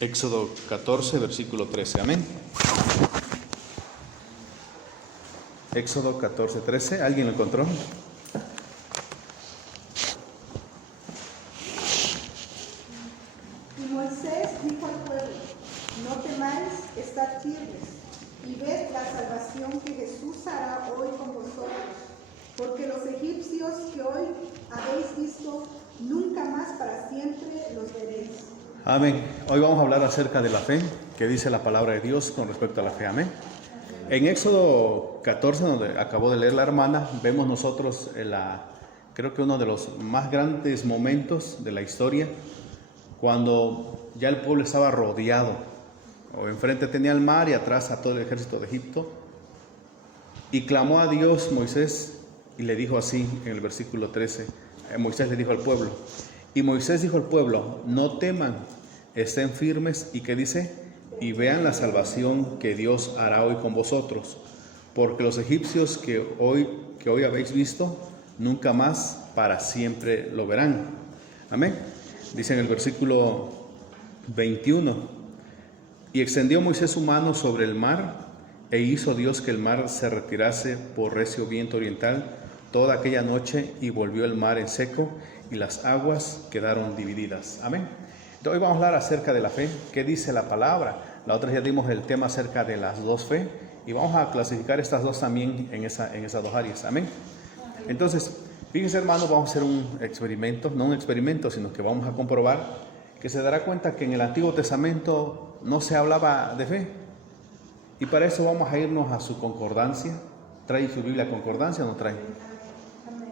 Éxodo 14, versículo 13. Amén. Éxodo 14, 13. ¿Alguien lo encontró? Y Moisés dijo al pueblo: no temáis, estad firmes, y ved la salvación que Jesús hará hoy con vosotros, porque los egipcios que hoy habéis visto, nunca más para siempre los veréis. Amén. Hoy vamos a hablar acerca de la fe, que dice la palabra de Dios con respecto a la fe. Amén. En Éxodo 14, donde acabó de leer la hermana, vemos nosotros creo que uno de los más grandes momentos de la historia, cuando ya el pueblo estaba rodeado, o enfrente tenía el mar y atrás a todo el ejército de Egipto, y clamó a Dios Moisés y le dijo así en el versículo 13, Moisés le dijo al pueblo, y Moisés dijo al pueblo: no teman, estén firmes, y que dice, y vean la salvación que Dios hará hoy con vosotros, porque los egipcios que hoy habéis visto, nunca más para siempre lo verán. Amén. Dice en el versículo 21, y extendió Moisés su mano sobre el mar, e hizo Dios que el mar se retirase por recio viento oriental toda aquella noche, y volvió el mar en seco, y las aguas quedaron divididas. Amén. Entonces, hoy vamos a hablar acerca de la fe. ¿Qué dice la palabra? La otra ya dimos el tema acerca de las dos fe, y vamos a clasificar estas dos también en esas dos áreas. Amén. Entonces, fíjense, hermanos, vamos a hacer un experimento, no un experimento, sino que vamos a comprobar que se dará cuenta que en el Antiguo Testamento no se hablaba de fe. Y para eso vamos a irnos a su concordancia. ¿Trae su Biblia concordancia o no trae?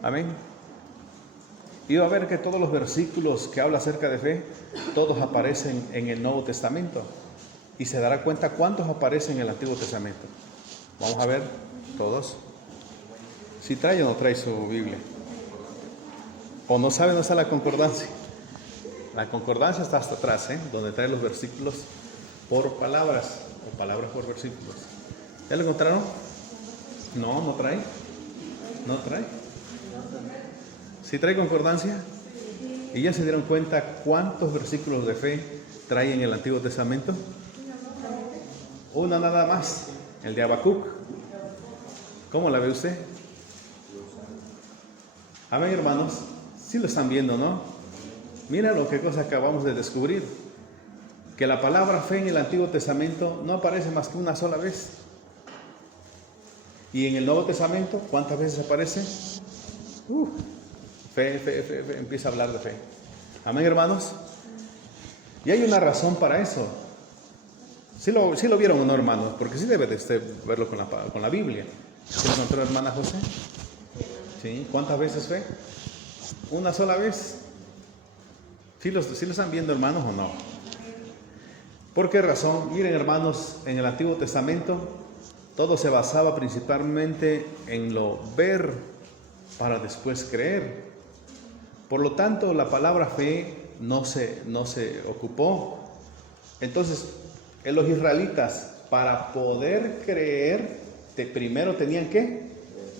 Amén. Y va a ver que todos los versículos que habla acerca de fe, todos aparecen en el Nuevo Testamento. Y se dará cuenta cuántos aparecen en el Antiguo Testamento. Vamos a ver todos. Si trae o no trae su Biblia. O no sabe dónde está la concordancia. La concordancia está hasta atrás, donde trae los versículos por palabras, o palabras por versículos. ¿Ya lo encontraron? No, no trae. No trae. ¿Sí trae concordancia? ¿Y ya se dieron cuenta cuántos versículos de fe trae en el Antiguo Testamento? Uno nada más, el de Habacuc. ¿Cómo la ve usted? Amén, hermanos. Sí lo están viendo, ¿no? Mira lo que cosa acabamos de descubrir. Que la palabra fe en el Antiguo Testamento no aparece más que una sola vez. Y en el Nuevo Testamento, ¿cuántas veces aparece? Fe, empieza a hablar de fe. Amén, hermanos. Y hay una razón para eso. ¿Sí lo vieron o no, hermanos? Porque sí debe de usted verlo con la Biblia. ¿Sí lo encontró, hermana José? ¿Sí? ¿Cuántas veces fe? ¿Una sola vez? ¿Sí lo están viendo, hermanos, o no? ¿Por qué razón? Miren, hermanos, en el Antiguo Testamento todo se basaba principalmente en lo ver para después creer. Por lo tanto, la palabra fe no se ocupó. Entonces, los israelitas, para poder creer, primero tenían que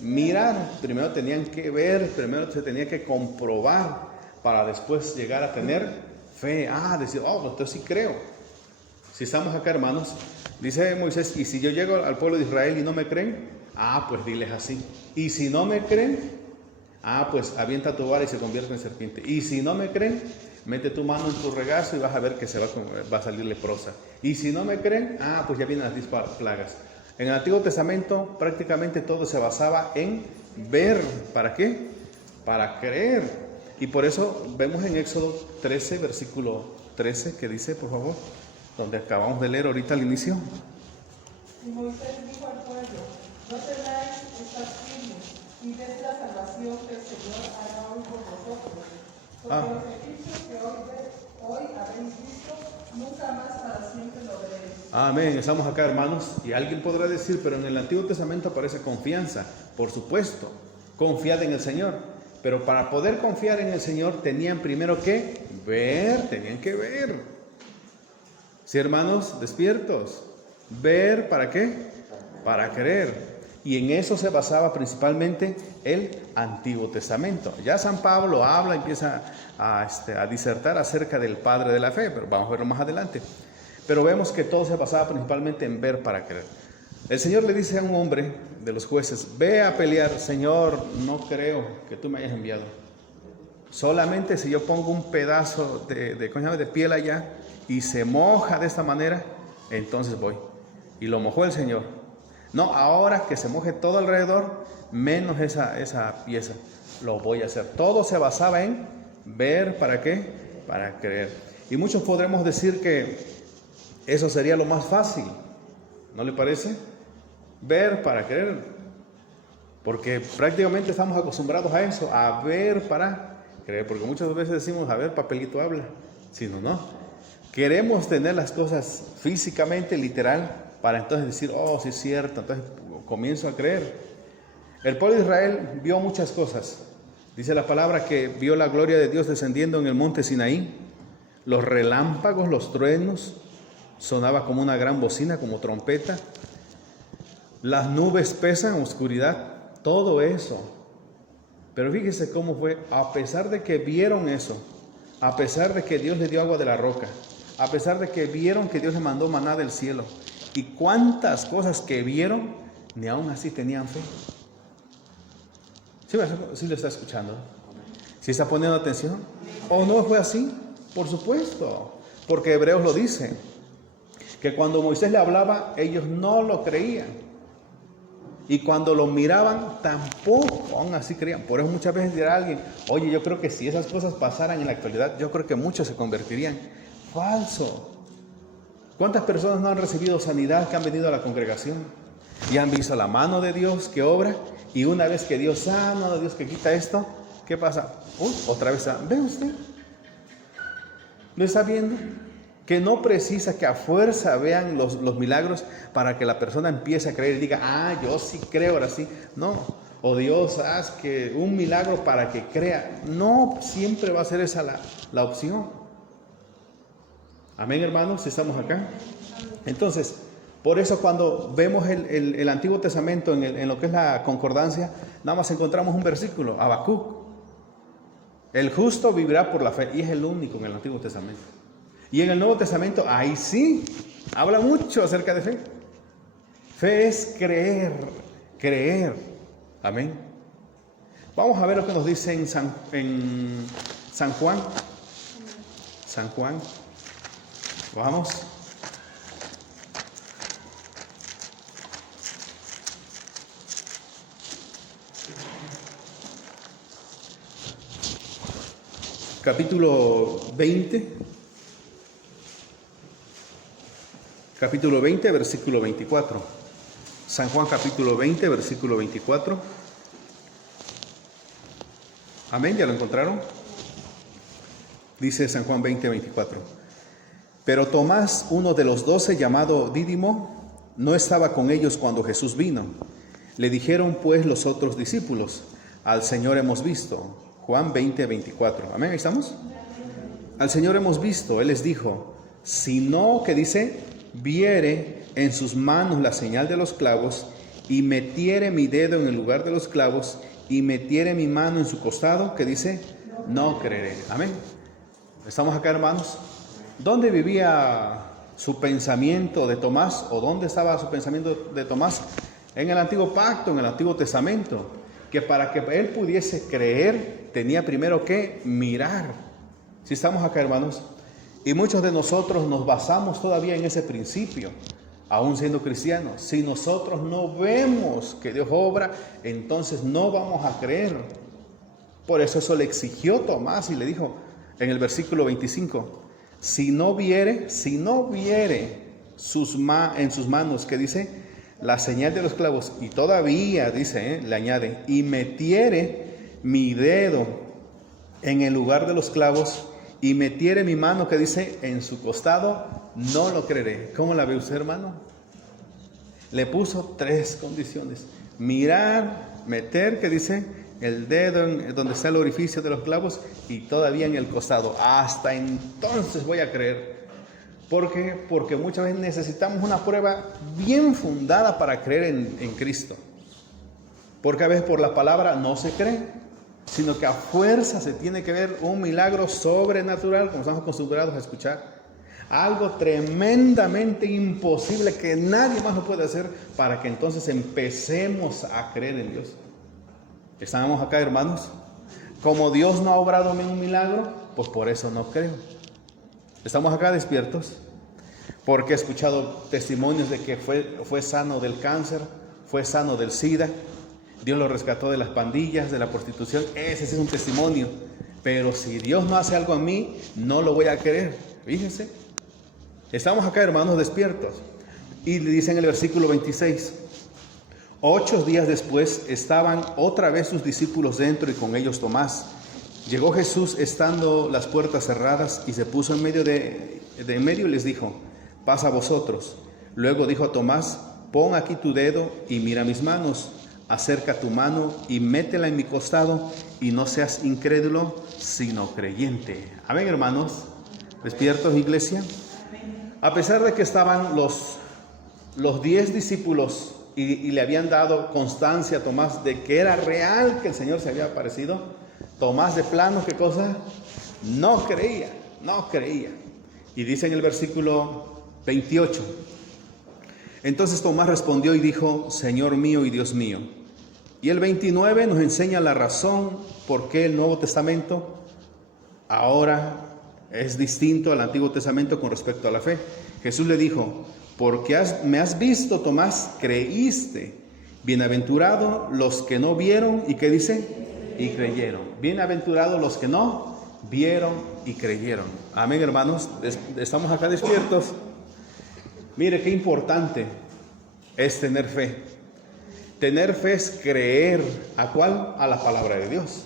mirar, primero tenían que ver, primero se tenía que comprobar para después llegar a tener fe. Decir, entonces sí creo. Si estamos acá, hermanos, dice Moisés, y si yo llego al pueblo de Israel y no me creen, pues diles así. Y si no me creen, pues avienta tu vara y se convierte en serpiente. Y si no me creen, mete tu mano en tu regazo y vas a ver que va a salir leprosa. Y si no me creen, pues ya vienen las 10 plagas. En el Antiguo Testamento prácticamente todo se basaba en ver. ¿Para qué? Para creer. Y por eso vemos en Éxodo 13, versículo 13, que dice, por favor, donde acabamos de leer ahorita al inicio. Y Moisés dijo al pueblo: no temáis, estad firmes, y ved la salvación que el Señor hará hoy por vosotros. Porque los egipcios que hoy habéis visto, nunca más para siempre lo veréis. Amén. Estamos acá, hermanos, y alguien podrá decir, pero en el Antiguo Testamento aparece confianza. Por supuesto, confiad en el Señor. Pero para poder confiar en el Señor tenían primero que ver, tenían que ver. Sí, hermanos, despiertos. Ver, ¿para qué? Para creer. Y en eso se basaba principalmente el Antiguo Testamento. Ya San Pablo habla, empieza a disertar acerca del padre de la fe, pero vamos a verlo más adelante. Pero vemos que todo se basaba principalmente en ver para creer. El Señor le dice a un hombre de los jueces, ve a pelear. Señor, no creo que tú me hayas enviado. Solamente si yo pongo un pedazo de piel allá y se moja de esta manera, entonces voy. Y lo mojó el Señor. No, ahora que se moje todo alrededor, menos esa pieza, lo voy a hacer. Todo se basaba en ver, ¿para qué? Para creer. Y muchos podremos decir que eso sería lo más fácil, ¿no le parece? Ver para creer, porque prácticamente estamos acostumbrados a eso, a ver para creer, porque muchas veces decimos, a ver, papelito habla, sino no. Queremos tener las cosas físicamente, literal, para entonces decir, oh, sí es cierto, entonces comienzo a creer. El pueblo de Israel vio muchas cosas. Dice la palabra que vio la gloria de Dios descendiendo en el monte Sinaí, los relámpagos, los truenos, sonaba como una gran bocina, como trompeta, las nubes pesan, oscuridad, todo eso. Pero fíjese cómo fue, a pesar de que vieron eso, a pesar de que Dios le dio agua de la roca, a pesar de que vieron que Dios le mandó maná del cielo, y cuántas cosas que vieron, ni aún así tenían fe. ¿Sí lo está escuchando? ¿Sí está poniendo atención? ¿O no fue así? Por supuesto, porque Hebreos lo dice, que cuando Moisés le hablaba, ellos no lo creían. Y cuando lo miraban, tampoco, aún así creían. Por eso muchas veces dirá alguien, oye, yo creo que si esas cosas pasaran en la actualidad, yo creo que muchos se convertirían. Falso. ¿Cuántas personas no han recibido sanidad que han venido a la congregación? Y han visto la mano de Dios que obra. Y una vez que Dios sana, Dios que quita esto, ¿qué pasa? Otra vez, ¿ve usted? ¿Lo está viendo? Que no precisa que a fuerza vean los milagros para que la persona empiece a creer y diga, yo sí creo, ahora sí. No, o Dios, haz que un milagro para que crea. No, siempre va a ser esa la opción. Amén, hermanos, si estamos acá. Entonces, por eso cuando vemos el Antiguo Testamento en lo que es la concordancia, nada más encontramos un versículo, Habacuc. El justo vivirá por la fe, y es el único en el Antiguo Testamento. Y en el Nuevo Testamento, ahí sí, habla mucho acerca de fe. Fe es creer. Amén. Vamos a ver lo que nos dice en San Juan. San Juan. Vamos. Capítulo 20. Capítulo 20, versículo 24. San Juan capítulo 20, versículo 24. Amén, ¿ya lo encontraron? Dice San Juan 20, 24. Pero Tomás, uno de los 12, llamado Dídimo, no estaba con ellos cuando Jesús vino. Le dijeron pues los otros discípulos, al Señor hemos visto. Juan 20, 24. Amén, ¿ahí estamos? Al Señor hemos visto. Él les dijo, si no, ¿qué dice? Viere en sus manos la señal de los clavos, y metiere mi dedo en el lugar de los clavos, y metiere mi mano en su costado, que dice, no creeré. Amén. ¿Estamos acá, hermanos? ¿Dónde vivía su pensamiento de Tomás? ¿O dónde estaba su pensamiento de Tomás? En el Antiguo Pacto, en el Antiguo Testamento, que para que él pudiese creer, tenía primero que mirar. ¿Sí estamos acá, hermanos? Y muchos de nosotros nos basamos todavía en ese principio, aún siendo cristianos. Si nosotros no vemos que Dios obra, entonces no vamos a creer. Por eso le exigió Tomás y le dijo en el versículo 25, si no viere en sus manos, que dice, la señal de los clavos, y todavía dice, le añade, y metiere mi dedo en el lugar de los clavos, y metiere mi mano, que dice, en su costado, no lo creeré. ¿Cómo la ve usted, hermano? Le puso 3 condiciones. Mirar, meter, que dice, el dedo en donde está el orificio de los clavos, y todavía en el costado. Hasta entonces voy a creer. ¿Por qué? Porque muchas veces necesitamos una prueba bien fundada para creer en Cristo. Porque a veces por la palabra no se cree, sino que a fuerza se tiene que ver un milagro sobrenatural, como estamos acostumbrados a escuchar. Algo tremendamente imposible que nadie más lo puede hacer para que entonces empecemos a creer en Dios. ¿Estamos acá, hermanos? Como Dios no ha obrado en un milagro, pues por eso no creo. ¿Estamos acá despiertos? Porque he escuchado testimonios de que fue sano del cáncer, fue sano del SIDA, Dios lo rescató de las pandillas, de la prostitución. Ese es un testimonio. Pero si Dios no hace algo a mí, no lo voy a creer. Fíjense. Estamos acá, hermanos, despiertos. Y le dice en el versículo 26, 8 días después estaban otra vez sus discípulos dentro y con ellos Tomás. Llegó Jesús estando las puertas cerradas y se puso en medio y les dijo: pasa a vosotros. Luego dijo a Tomás: pon aquí tu dedo y mira mis manos. Acerca tu mano y métela en mi costado y no seas incrédulo, sino creyente. Amén, hermanos. ¿Despiertos, iglesia? A pesar de que estaban los 10 discípulos y le habían dado constancia a Tomás de que era real que el Señor se había aparecido, Tomás de plano, ¿qué cosa? No creía. Y dice en el versículo 28, entonces Tomás respondió y dijo: Señor mío y Dios mío. Y el 29 nos enseña la razón por qué el Nuevo Testamento ahora es distinto al Antiguo Testamento con respecto a la fe. Jesús le dijo: porque me has visto, Tomás, creíste. Bienaventurados los que no vieron, ¿y qué dice? Y creyeron. Bienaventurados los que no vieron y creyeron. Amén, hermanos. Estamos acá despiertos. Mire qué importante es tener fe. Tener fe es creer. ¿A cuál? A la palabra de Dios.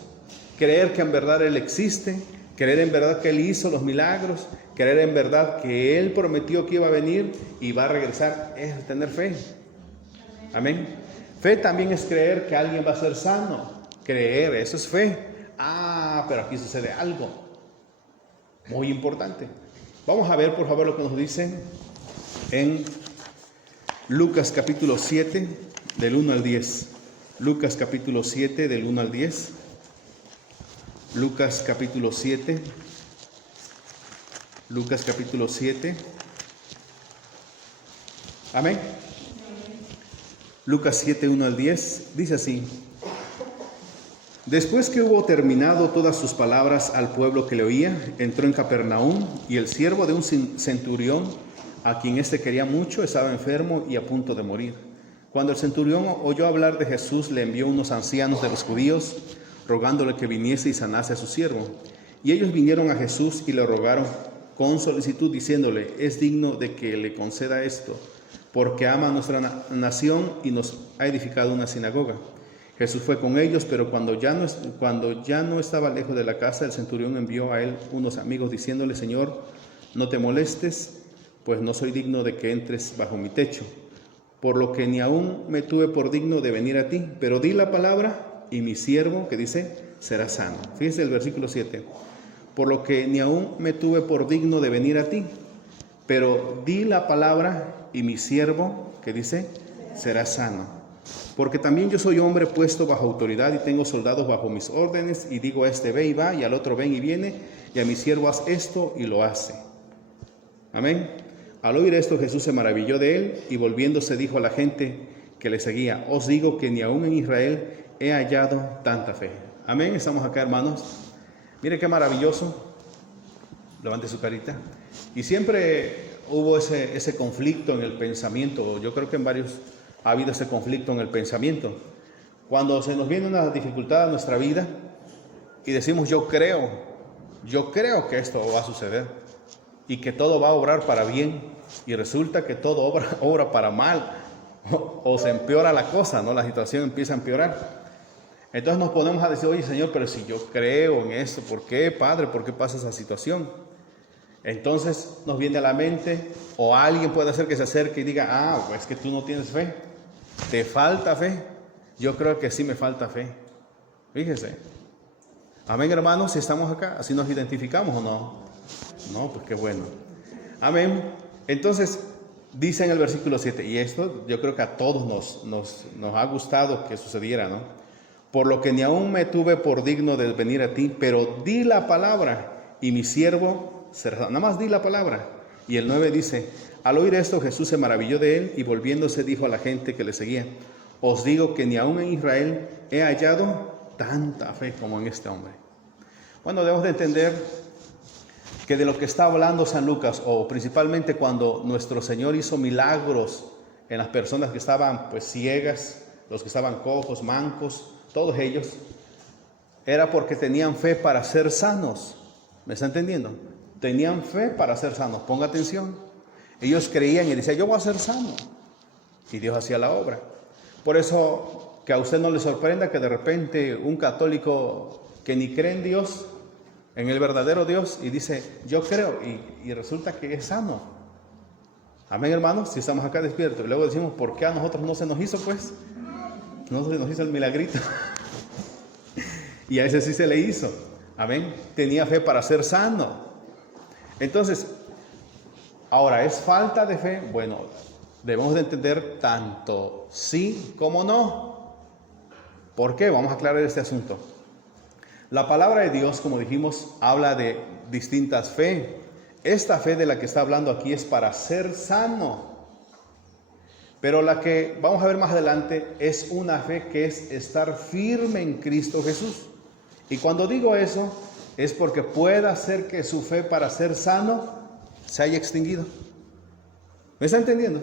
Creer que en verdad Él existe. Creer en verdad que Él hizo los milagros. Creer en verdad que Él prometió que iba a venir y va a regresar. Es tener fe. Amén. Fe también es creer que alguien va a ser sano. Creer, eso es fe. Pero aquí sucede algo muy importante. Vamos a ver, por favor, lo que nos dicen en Lucas capítulo 7, del 1 al 10. Lucas capítulo 7, del 1 al 10. Lucas capítulo 7. Lucas capítulo 7. Amén. Lucas 7, 1 al 10. Dice así: después que hubo terminado todas sus palabras al pueblo que le oía, entró en Capernaum, y el siervo de un centurión, a quien éste quería mucho, estaba enfermo y a punto de morir. Cuando el centurión oyó hablar de Jesús, le envió unos ancianos de los judíos, rogándole que viniese y sanase a su siervo. Y ellos vinieron a Jesús y le rogaron con solicitud, diciéndole: es digno de que le conceda esto, porque ama a nuestra nación y nos ha edificado una sinagoga. Jesús fue con ellos, pero cuando ya no estaba lejos de la casa, el centurión envió a él unos amigos, diciéndole: Señor, no te molestes, pues no soy digno de que entres bajo mi techo, por lo que ni aún me tuve por digno de venir a ti, pero di la palabra y mi siervo, que dice, será sano. Fíjense el versículo 7. Por lo que ni aún me tuve por digno de venir a ti, pero di la palabra y mi siervo, que dice, será sano. Porque también yo soy hombre puesto bajo autoridad y tengo soldados bajo mis órdenes, y digo a este ve y va, y al otro ven y viene, y a mi siervo haz esto y lo hace. Amén. Al oír esto, Jesús se maravilló de él, y volviéndose dijo a la gente que le seguía: os digo que ni aún en Israel he hallado tanta fe. Amén. Estamos acá, hermanos. Mire qué maravilloso. Levante su carita. Y siempre hubo ese conflicto en el pensamiento. Yo creo que en varios ha habido ese conflicto en el pensamiento. Cuando se nos viene una dificultad a nuestra vida y decimos: yo creo que esto va a suceder y que todo va a obrar para bien, y resulta que todo obra para mal, o se empeora la cosa, ¿no? La situación empieza a empeorar. Entonces nos ponemos a decir: oye, Señor, pero si yo creo en esto, ¿por qué, Padre? ¿Por qué pasa esa situación? Entonces nos viene a la mente, o alguien puede hacer que se acerque y diga: pues es que tú no tienes fe, te falta fe. Yo creo que sí me falta fe. Fíjese. Amén, hermanos, si estamos acá, ¿así nos identificamos o no? No, pues qué bueno. Amén. Entonces dice en el versículo 7, y esto yo creo que a todos nos ha gustado que sucediera, ¿no? Por lo que ni aún me tuve por digno de venir a ti, pero di la palabra y mi siervo será. Nada más di la palabra Y el 9 dice: al oír esto, Jesús se maravilló de él y volviéndose dijo a la gente que le seguía: os digo que ni aún en Israel he hallado tanta fe como en este hombre. Bueno, debemos de entender que de lo que está hablando San Lucas, o principalmente cuando nuestro Señor hizo milagros en las personas que estaban pues ciegas, los que estaban cojos, mancos, todos ellos, era porque tenían fe para ser sanos. ¿Me está entendiendo? Tenían fe para ser sanos. Ponga atención. Ellos creían y decían: yo voy a ser sano. Y Dios hacía la obra. Por eso, que a usted no le sorprenda que de repente un católico que ni cree en Dios, en el verdadero Dios, y dice: yo creo, y resulta que es sano. Amén, hermanos. Si estamos acá despiertos y luego decimos: ¿por qué a nosotros no se nos hizo? Pues no se nos hizo el milagrito. Y a ese sí se le hizo. Amén. Tenía fe para ser sano. Entonces, ahora, ¿es falta de fe? Bueno, debemos de entender tanto sí como no. ¿Por qué? Vamos a aclarar este asunto. La palabra de Dios, como dijimos, habla de distintas fe. Esta fe de la que está hablando aquí es para ser sano. Pero la que vamos a ver más adelante es una fe que es estar firme en Cristo Jesús. Y cuando digo eso, es porque puede hacer que su fe para ser sano se haya extinguido. ¿Me está entendiendo?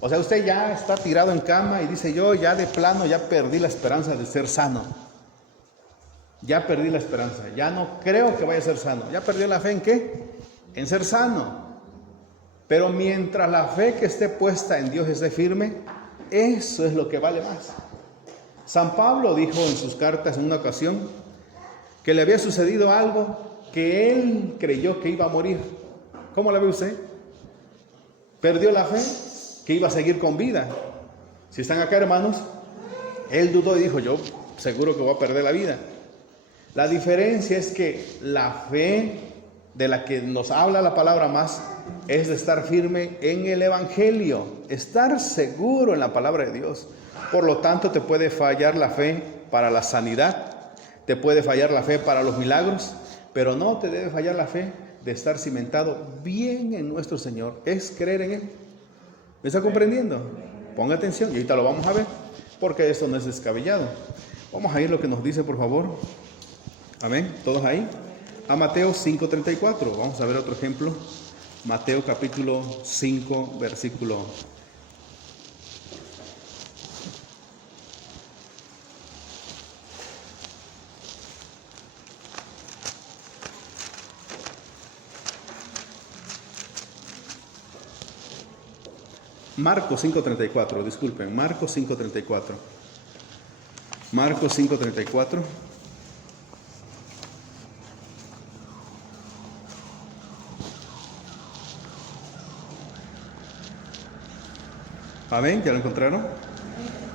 O sea, usted ya está tirado en cama y dice: yo ya de plano ya perdí la esperanza de ser sano. Ya perdí la esperanza, ya no creo que vaya a ser sano. ¿Ya perdió la fe en qué? En ser sano. Pero mientras la fe que esté puesta en Dios esté firme, eso es lo que vale más. San Pablo dijo en sus cartas en una ocasión que le había sucedido algo que él creyó que iba a morir. ¿Cómo la ve usted? Perdió la fe que iba a seguir con vida. Si están acá, hermanos, él dudó y dijo: yo seguro que voy a perder la vida. La diferencia es que la fe de la que nos habla la palabra más es de estar firme en el Evangelio, estar seguro en la palabra de Dios. Por lo tanto, te puede fallar la fe para la sanidad, te puede fallar la fe para los milagros, pero no te debe fallar la fe de estar cimentado bien en nuestro Señor. Es creer en Él. ¿Me está comprendiendo? Ponga atención y ahorita lo vamos a ver, porque esto no es descabellado. Vamos a ir lo que nos dice, por favor. Amén. ¿Todos ahí? A Mateo 5:34. Vamos a ver otro ejemplo. Mateo capítulo 5, versículo. Marcos 5:34, disculpen, Marcos 5:34. Marcos 5:34. Amén, ¿ya lo encontraron?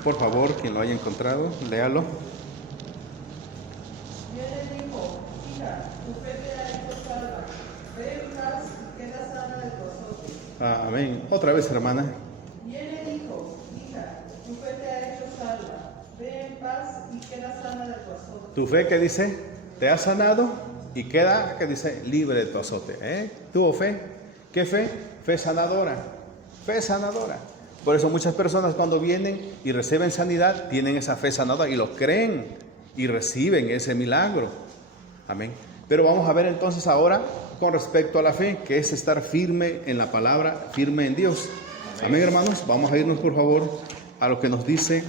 Por favor, quien lo haya encontrado, léalo. Y él le dijo: hija, tu fe te ha hecho salva. Ve en paz y queda sana de tu azote. Amén. Otra vez, hermana. Y él le dijo: hija, tu fe te ha hecho salva. Ve en paz y queda sana de tu azote. Tu fe, ¿qué dice? Te ha sanado y queda, ¿qué dice? Libre de tu azote. ¿Tuvo fe? ¿Qué fe? Fe sanadora. Fe sanadora. Por eso muchas personas cuando vienen y reciben sanidad, tienen esa fe sanadora y lo creen y reciben ese milagro. Amén. Pero vamos a ver entonces ahora con respecto a la fe, que es estar firme en la palabra, firme en Dios. Amén, hermanos. Vamos a irnos por favor a lo que nos dice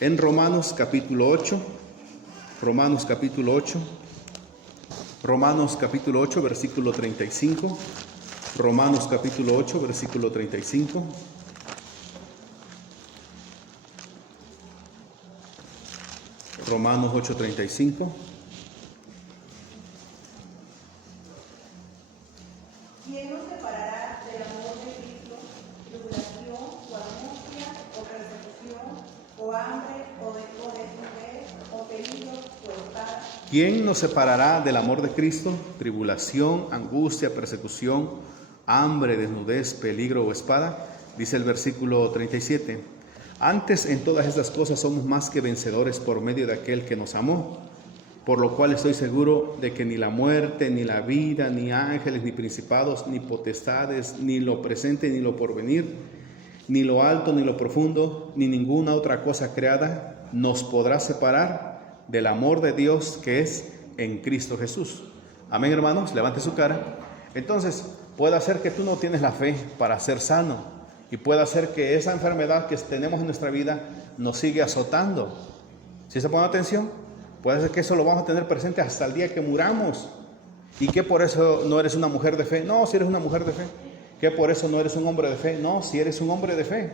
en Romanos capítulo 8. Romanos capítulo 8. Romanos capítulo 8, versículo 35. Romanos capítulo 8, versículo 35. Romanos 8:35. ¿Quién nos separará del amor de Cristo? ¿Tribulación, o angustia, o persecución, o hambre, o desnudez, o peligro, o espada? ¿Quién nos separará del amor de Cristo? Tribulación, angustia, persecución, hambre, desnudez, peligro o espada. Dice el versículo 37. Antes en todas estas cosas somos más que vencedores por medio de aquel que nos amó. por lo cual estoy seguro de que ni la muerte, ni la vida, ni ángeles, ni principados, ni potestades, ni lo presente, ni lo porvenir, ni lo alto, ni lo profundo, ni ninguna otra cosa creada nos podrá separar del amor de Dios que es en Cristo Jesús. Amén, hermanos, levante su cara. Entonces, puede ser que tú no tienes la fe para ser sano, y puede ser que esa enfermedad que tenemos en nuestra vida nos sigue azotando. ¿Sí se pone atención? Puede ser que eso lo vamos a tener presente hasta el día que muramos. ¿Y que por eso no eres una mujer de fe? No, si eres una mujer de fe. ¿Que por eso no eres un hombre de fe? No, si eres un hombre de fe.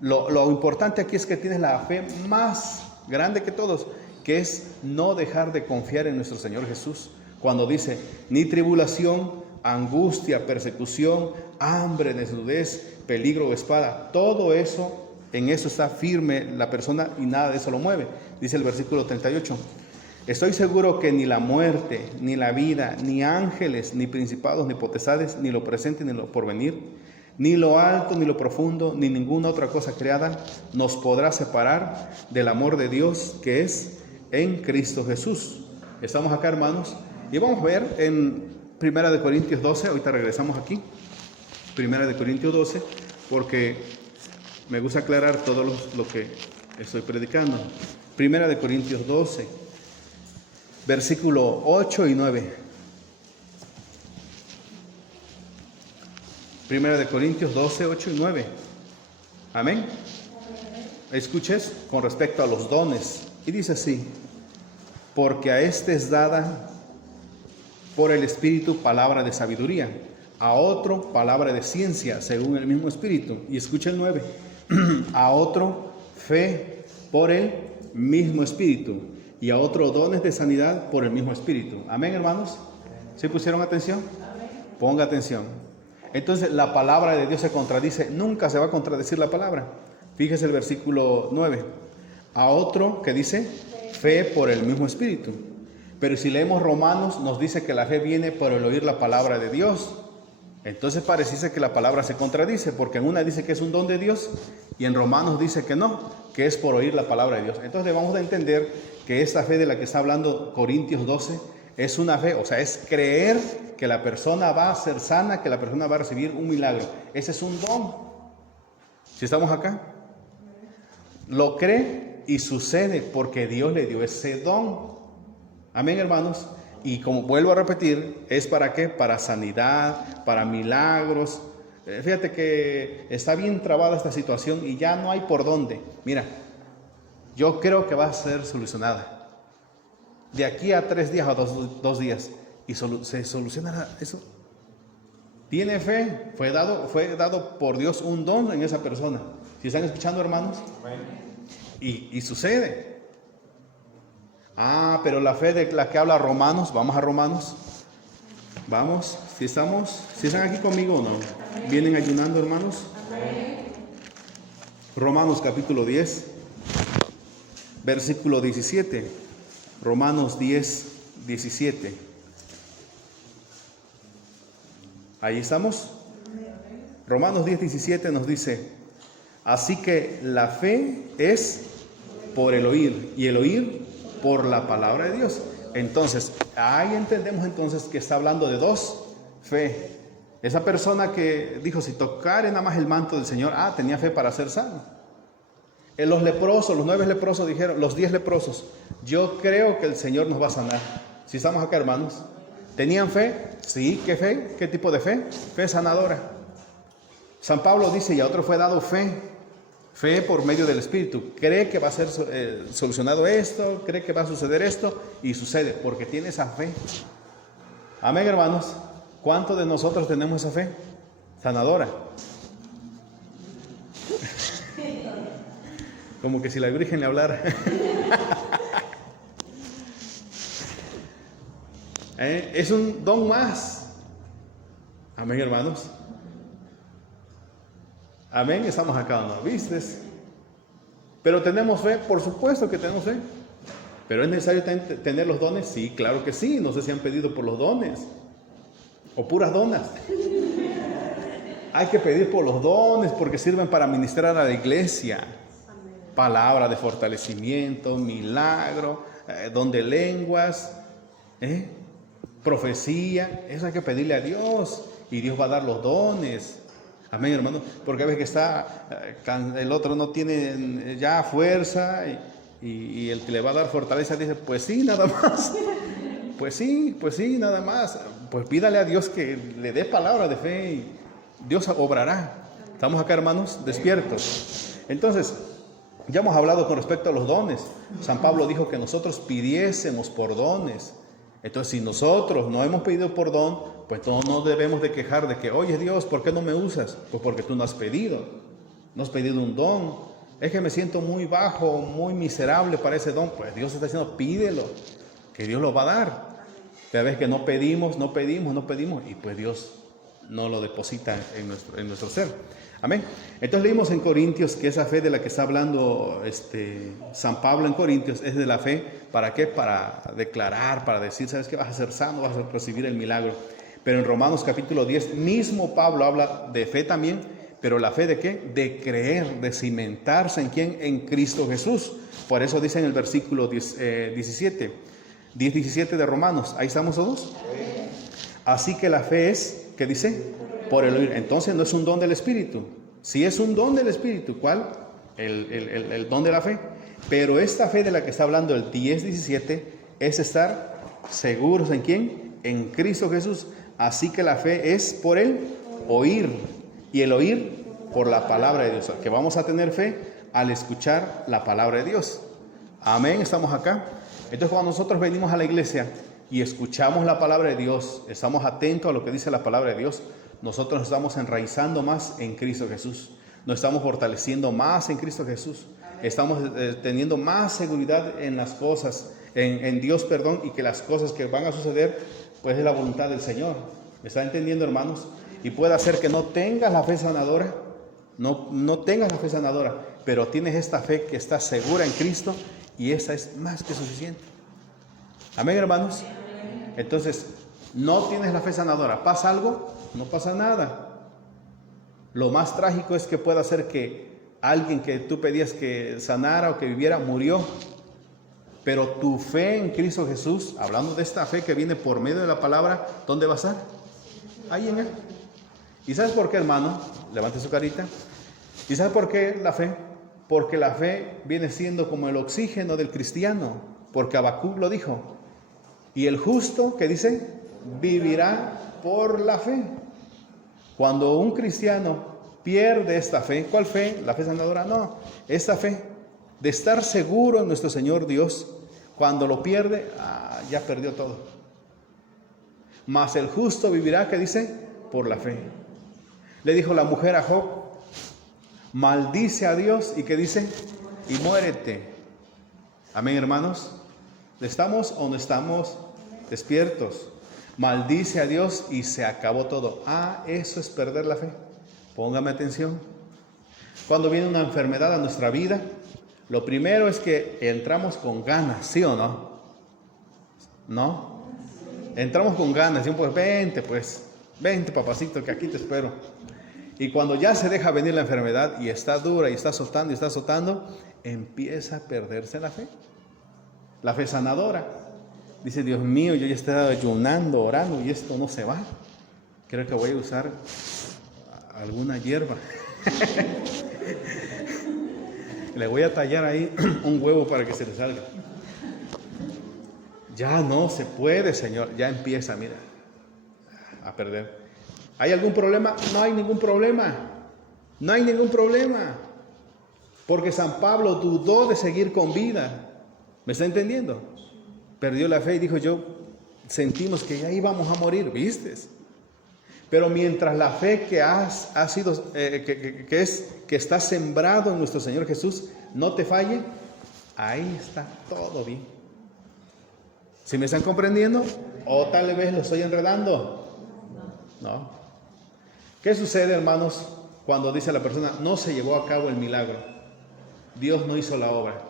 Lo importante aquí es que tienes la fe más grande que todos, que es no dejar de confiar en nuestro Señor Jesús. Cuando dice, ni tribulación, angustia, persecución, hambre, desnudez, peligro o espada, todo eso, en eso está firme la persona y nada de eso lo mueve. Dice el versículo 38, estoy seguro que ni la muerte, ni la vida, ni ángeles, ni principados, ni potestades, ni lo presente, ni lo porvenir, ni lo alto, ni lo profundo, ni ninguna otra cosa creada nos podrá separar del amor de Dios que es en Cristo Jesús. Estamos acá, hermanos, y vamos a ver en 1 Corintios 12, ahorita regresamos aquí, 1 Corintios 12, porque me gusta aclarar todo lo que estoy predicando. 1 Corintios 12, versículo 8 y 9. 1 Corintios 12, 8 y 9. Amén. Escuches con respecto a los dones. Y dice así, porque a este es dada por el Espíritu palabra de sabiduría, a otro palabra de ciencia según el mismo Espíritu. Y escucha el 9, a otro fe por el mismo Espíritu, y a otro dones de sanidad por el mismo Espíritu. Amén, hermanos. ¿Sí pusieron atención? Ponga atención. Entonces la palabra de Dios se contradice, nunca se va a contradecir la palabra. Fíjese el versículo 9, a otro que dice fe por el mismo Espíritu. Pero si leemos Romanos, nos dice que la fe viene por el oír la palabra de Dios. Entonces pareciese que la palabra se contradice, porque en una dice que es un don de Dios y en Romanos dice que no, que es por oír la palabra de Dios. Entonces debemos de entender que esta fe de la que está hablando Corintios 12 es una fe, o sea, es creer que la persona va a ser sana, que la persona va a recibir un milagro. Ese es un don. Si estamos acá, lo cree y sucede porque Dios le dio ese don. Amén, hermanos. Y como vuelvo a repetir, ¿es para qué? Para sanidad, para milagros. Fíjate que está bien trabada esta situación y ya no hay por dónde. Mira, yo creo que va a ser solucionada. De aquí a 3 días o 2 días. Y se solucionará eso. Tiene fe. Fue dado por Dios un don en esa persona. ¿Sí están escuchando, hermanos? Y sucede. Pero la fe de la que habla Romanos, vamos a Romanos. Vamos, si están aquí conmigo o no. ¿Vienen ayunando, hermanos? Romanos capítulo 10, versículo 17. Romanos 10, 17. Ahí estamos. Romanos 10, 17 nos dice, así que la fe es por el oír, y el oír por la palabra de Dios. Entonces, ahí entendemos entonces que está hablando de 2 fe. Esa persona que dijo, si tocare nada más el manto del Señor, tenía fe para ser sano. Los leprosos, los 9 leprosos dijeron, los 10 leprosos, yo creo que el Señor nos va a sanar. Si estamos acá, hermanos, ¿tenían fe? Sí, ¿qué fe? ¿Qué tipo de fe? Fe sanadora. San Pablo dice, y a otro fue dado fe. Fe por medio del Espíritu. Cree que va a ser solucionado esto, cree que va a suceder esto, y sucede, porque tiene esa fe. Amén, hermanos. ¿Cuántos de nosotros tenemos esa fe sanadora? Como que si la Virgen le hablara. Es un don más. Amén, hermanos. Amén, estamos acá, ¿no? ¿Viste? Pero tenemos fe, por supuesto que tenemos fe. ¿Pero es necesario tener los dones? Sí, claro que sí. No sé si han pedido por los dones. O puras donas. Hay que pedir por los dones porque sirven para ministrar a la iglesia. Palabra de fortalecimiento, milagro. don de lenguas, profecía, eso hay que pedirle a Dios y Dios va a dar los dones. Amén, hermano, porque a veces que está, el otro no tiene ya fuerza y el que le va a dar fortaleza dice, pues sí, nada más. Pues sí, nada más. Pues pídale a Dios que le dé palabra de fe y Dios obrará. ¿Estamos acá, hermanos? Despiertos. Entonces, ya hemos hablado con respecto a los dones. San Pablo dijo que nosotros pidiésemos por dones. Entonces, si nosotros no hemos pedido por don, pues no debemos de quejar de que, oye Dios, ¿por qué no me usas? Pues porque tú no has pedido un don. Es que me siento muy bajo, muy miserable para ese don. Pues Dios está diciendo, pídelo, que Dios lo va a dar. Cada vez que no pedimos, y pues Dios no lo deposita en nuestro ser. Amén. Entonces leímos en Corintios que esa fe de la que está hablando San Pablo en Corintios es de la fe, ¿para qué? Para declarar, para decir, ¿sabes qué? Vas a ser sano, vas a recibir el milagro. Pero en Romanos capítulo 10, mismo Pablo habla de fe también, pero la fe ¿de qué? De creer, de cimentarse ¿en quién? En Cristo Jesús. Por eso dice en el versículo 10:17 de Romanos, ¿ahí estamos todos? Así que la fe es, ¿qué dice? Por el oír. Entonces no es un don del Espíritu. Si es un don del Espíritu, ¿cuál? El don de la fe. Pero esta fe de la que está hablando el 10:17 es estar seguros ¿en quién? En Cristo Jesús. Así que la fe es por el oír. Y el oír por la palabra de Dios. Que vamos a tener fe al escuchar la palabra de Dios. Amén, estamos acá. Entonces cuando nosotros venimos a la iglesia y escuchamos la palabra de Dios, estamos atentos a lo que dice la palabra de Dios, nosotros nos estamos enraizando más en Cristo Jesús, nos estamos fortaleciendo más en Cristo Jesús, estamos teniendo más seguridad en las cosas, en Dios, perdón, y que las cosas que van a suceder, pues es la voluntad del Señor. ¿Me está entendiendo, hermanos? Y puede hacer que no tengas la fe sanadora, no tengas la fe sanadora, pero tienes esta fe que está segura en Cristo y esa es más que suficiente. Amén, hermanos. Entonces, no tienes la fe sanadora, ¿pasa algo? No pasa nada. Lo más trágico es que pueda ser que alguien que tú pedías que sanara o que viviera murió, pero tu fe en Cristo Jesús, hablando de esta fe que viene por medio de la palabra, ¿dónde va a estar? Ahí en Él. ¿Y sabes por qué, hermano? Levante su carita. ¿Y sabes por qué la fe? Porque la fe viene siendo como el oxígeno del cristiano, porque Habacuc lo dijo. Y el justo, ¿qué dice? Vivirá por la fe. Cuando un cristiano pierde esta fe, ¿cuál fe? ¿La fe sanadora? No, esta fe de estar seguro en nuestro Señor Dios, cuando lo pierde, ya perdió todo. Mas el justo vivirá, ¿qué dice? Por la fe. Le dijo la mujer a Job, maldice a Dios, ¿y qué dice? Y muérete. Amén, hermanos. ¿Estamos o no estamos despiertos? Maldice a Dios y se acabó todo. Eso es perder la fe. Póngame atención. Cuando viene una enfermedad a nuestra vida, lo primero es que entramos con ganas, ¿sí o no? ¿No? Entramos con ganas, y pues vente papacito, que aquí te espero. Y cuando ya se deja venir la enfermedad y está dura y está azotando, empieza a perderse la fe. La fe sanadora. Dice, Dios mío, yo ya he estado ayunando, orando y esto no se va. Creo que voy a usar alguna hierba. Le voy a tallar ahí un huevo para que se le salga. Ya no se puede, Señor. Ya empieza, mira, a perder. ¿Hay algún problema? No hay ningún problema. No hay ningún problema. Porque San Pablo dudó de seguir con vida. ¿Me está entendiendo? Perdió la fe y dijo, sentimos que ya íbamos a morir, ¿viste? Pero mientras la fe que que está sembrado en nuestro Señor Jesús no te falle, ahí está todo bien. ¿Sí me están comprendiendo? ¿O tal vez lo estoy enredando? No. ¿Qué sucede, hermanos, cuando dice la persona, no se llevó a cabo el milagro? Dios no hizo la obra.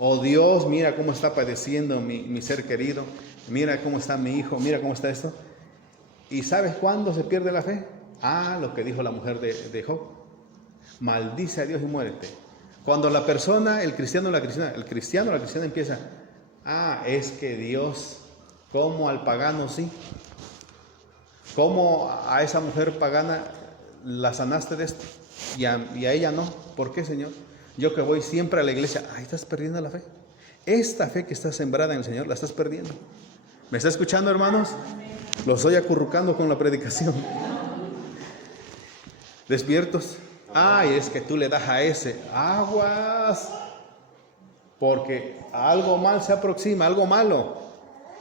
O Dios, mira cómo está padeciendo mi ser querido. Mira cómo está mi hijo. Mira cómo está esto. ¿Y sabes cuándo se pierde la fe? Lo que dijo la mujer de Job. Maldice a Dios y muérete. Cuando la persona, el cristiano o la cristiana empieza, Es que Dios, ¿cómo al pagano sí? ¿Cómo a esa mujer pagana la sanaste de esto? Y a ella no. ¿Por qué, Señor? Yo que voy siempre a la iglesia, estás perdiendo la fe. Esta fe que está sembrada en el Señor, la estás perdiendo. ¿Me está escuchando, hermanos? Lo estoy acurrucando con la predicación. ¿Despiertos? Es que tú le das a ese. Aguas. Porque algo mal se aproxima, algo malo.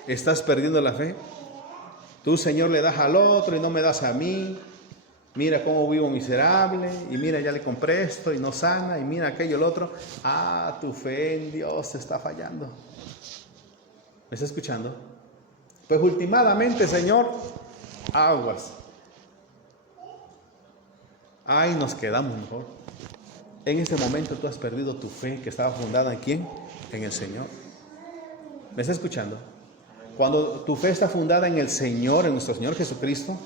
Estás perdiendo la fe. Tú, Señor, le das al otro y no me das a mí. Mira cómo vivo miserable. Y mira, ya le compré esto y no sana. Y mira aquello, el otro. Tu fe en Dios está fallando. ¿Me está escuchando? Pues últimamente, Señor, aguas. Nos quedamos mejor. En ese momento tú has perdido tu fe que estaba fundada ¿en quién? En el Señor. ¿Me está escuchando? Cuando tu fe está fundada en el Señor, en nuestro Señor Jesucristo,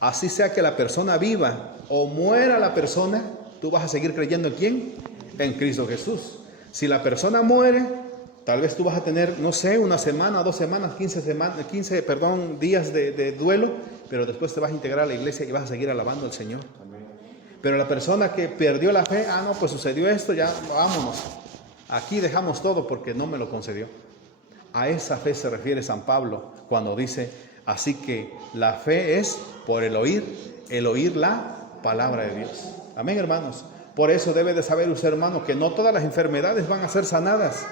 así sea que la persona viva o muera la persona, tú vas a seguir creyendo ¿en quién? En Cristo Jesús. Si la persona muere, tal vez tú vas a tener, no sé, una semana, 2 semanas, 15 días de duelo, pero después te vas a integrar a la iglesia y vas a seguir alabando al Señor. Pero la persona que perdió la fe, pues sucedió esto, ya vámonos. Aquí dejamos todo porque no me lo concedió. A esa fe se refiere San Pablo cuando dice, así que la fe es por el oír la palabra de Dios. Amén, hermanos. Por eso debe de saber usted, hermano, que no todas las enfermedades van a ser sanadas.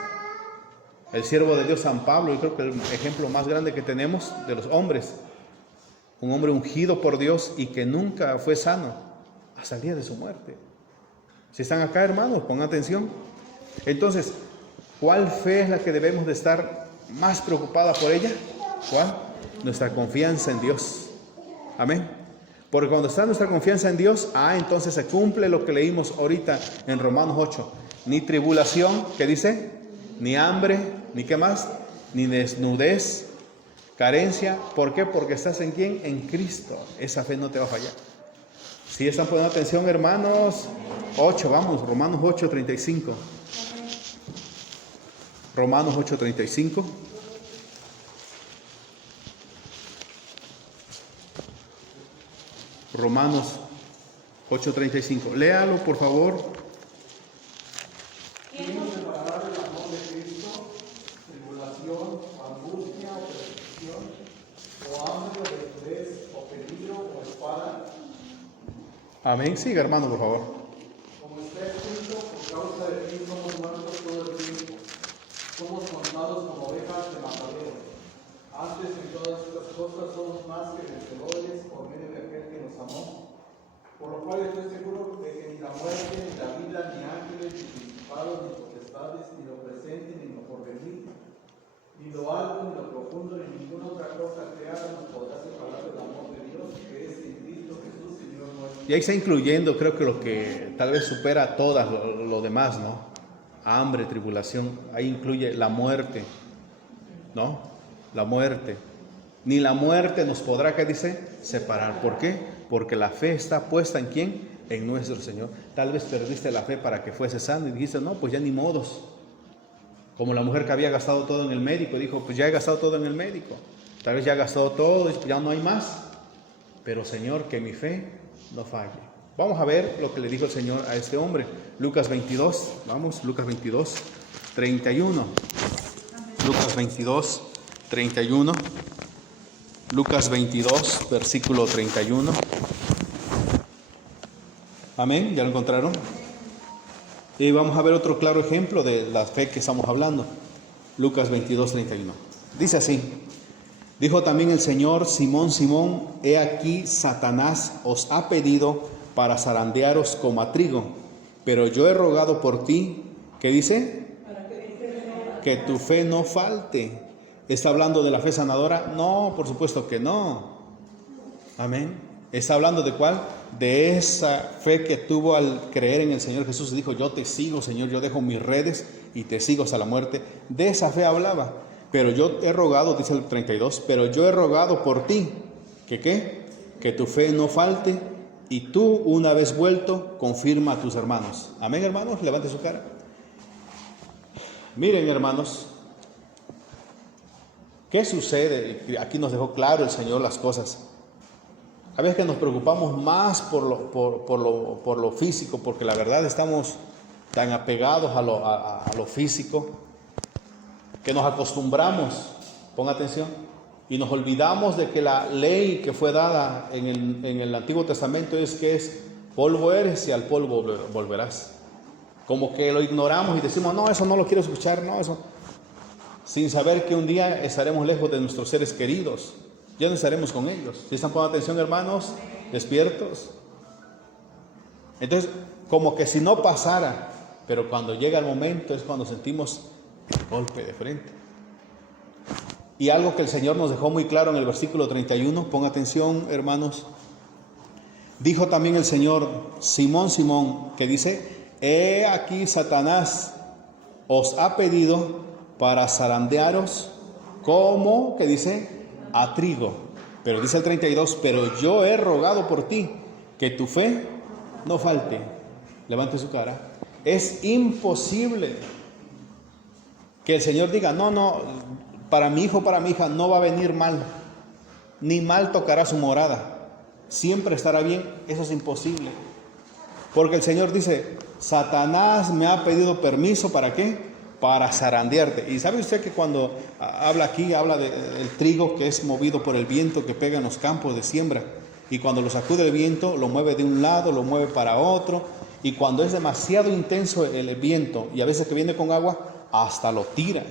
El siervo de Dios San Pablo, yo creo que el ejemplo más grande que tenemos de los hombres, un hombre ungido por Dios y que nunca fue sano hasta el día de su muerte. Si están acá, hermanos, pongan atención. Entonces, ¿cuál fe es la que debemos de estar más preocupada por ella? ¿Cuál? Nuestra confianza en Dios. Amén. Porque cuando está nuestra confianza en Dios, entonces se cumple lo que leímos ahorita en Romanos 8. Ni tribulación, ¿qué dice? Ni hambre, ni qué más, ni desnudez, carencia. ¿Por qué? Porque estás en ¿quién? En Cristo. Esa fe no te va a fallar. Si están poniendo atención, hermanos. 8, vamos, Romanos 8:35. Romanos 8:35. Romanos 8:35. Léalo, por favor. ¿Quién nos separará del amor de Cristo? Tribulación, angustia o persecución, o hambre, o desnudez, o peligro, o espada. Amén. Siga, hermano, por favor. Como está escrito, por causa de ti somos muertos todo el tiempo. Somos contados como ovejas de matadero. Antes en todas estas cosas somos más que vencedores por medio de aquel que nos amó. Por lo cual estoy seguro de que ni la muerte, ni la vida, ni ángeles, ni principados, ni potestades, ni lo presente, ni lo porvenir, ni lo alto, ni lo profundo, ni ninguna otra cosa creada nos podrá separar del amor de Dios, que es en Cristo Jesús, Señor nuestro. Y ahí está incluyendo, creo que lo que tal vez supera todas lo demás, ¿no? Hambre, tribulación, ahí incluye la muerte, ¿no? La muerte. Ni la muerte nos podrá, ¿qué dice? Separar. ¿Por qué? Porque la fe está puesta ¿en quién? En nuestro Señor. Tal vez perdiste la fe para que fuese sano y dijiste, no, pues ya ni modos. Como la mujer que había gastado todo en el médico, dijo, pues ya he gastado todo en el médico. Tal vez ya ha gastado todo y ya no hay más. Pero Señor, que mi fe no falle. Vamos a ver lo que le dijo el Señor a este hombre. Lucas 22, vamos, Lucas 22, 31. Lucas 22, 31. Lucas 22, versículo 31. Amén, ¿ya lo encontraron? Y vamos a ver otro claro ejemplo de la fe que estamos hablando. Lucas 22, 31. Dice así. Dijo también el Señor, Simón, Simón, he aquí Satanás os ha pedido para zarandearos como a trigo, pero yo he rogado por ti, ¿qué dice? Que tu fe no falte. ¿Está hablando de la fe sanadora? No, por supuesto que no. Amén. ¿Está hablando de cuál? De esa fe que tuvo al creer en el Señor Jesús. Dijo, yo te sigo, Señor, yo dejo mis redes y te sigo hasta la muerte. De esa fe hablaba. Pero yo he rogado, dice el 32, pero yo he rogado por ti. ¿Que qué? Que tu fe no falte y tú, una vez vuelto, confirma a tus hermanos. Amén, hermanos. Levante su cara. Miren, hermanos. ¿Qué sucede? Aquí nos dejó claro el Señor las cosas. A veces que nos preocupamos más por lo físico, porque la verdad estamos tan apegados a lo físico, que nos acostumbramos, ponga atención, y nos olvidamos de que la ley que fue dada en el Antiguo Testamento es que es polvo eres y al polvo volverás. Como que lo ignoramos y decimos, no, eso no lo quiero escuchar, no, eso. Sin saber que un día estaremos lejos de nuestros seres queridos, ya no estaremos con ellos. ¿Sí están poniendo atención, hermanos? ¿Despiertos? Entonces, como que si no pasara, pero cuando llega el momento es cuando sentimos el golpe de frente. Y algo que el Señor nos dejó muy claro en el versículo 31, ponga atención, hermanos. Dijo también el Señor, Simón, Simón, que dice, he aquí Satanás os ha pedido para zarandearos como, que dice, a trigo. Pero dice el 32, pero yo he rogado por ti, que tu fe no falte. Levante su cara. Es imposible que el Señor diga, no, para mi hijo, para mi hija no va a venir mal, ni mal tocará su morada, siempre estará bien. Eso es imposible, porque el Señor dice, Satanás me ha pedido permiso, ¿para qué? Para zarandearte. Y sabe usted que cuando habla aquí, habla del trigo que es movido por el viento que pega en los campos de siembra, y cuando lo sacude el viento, lo mueve de un lado, lo mueve para otro, y cuando es demasiado intenso el viento, y a veces que viene con agua, hasta lo tira.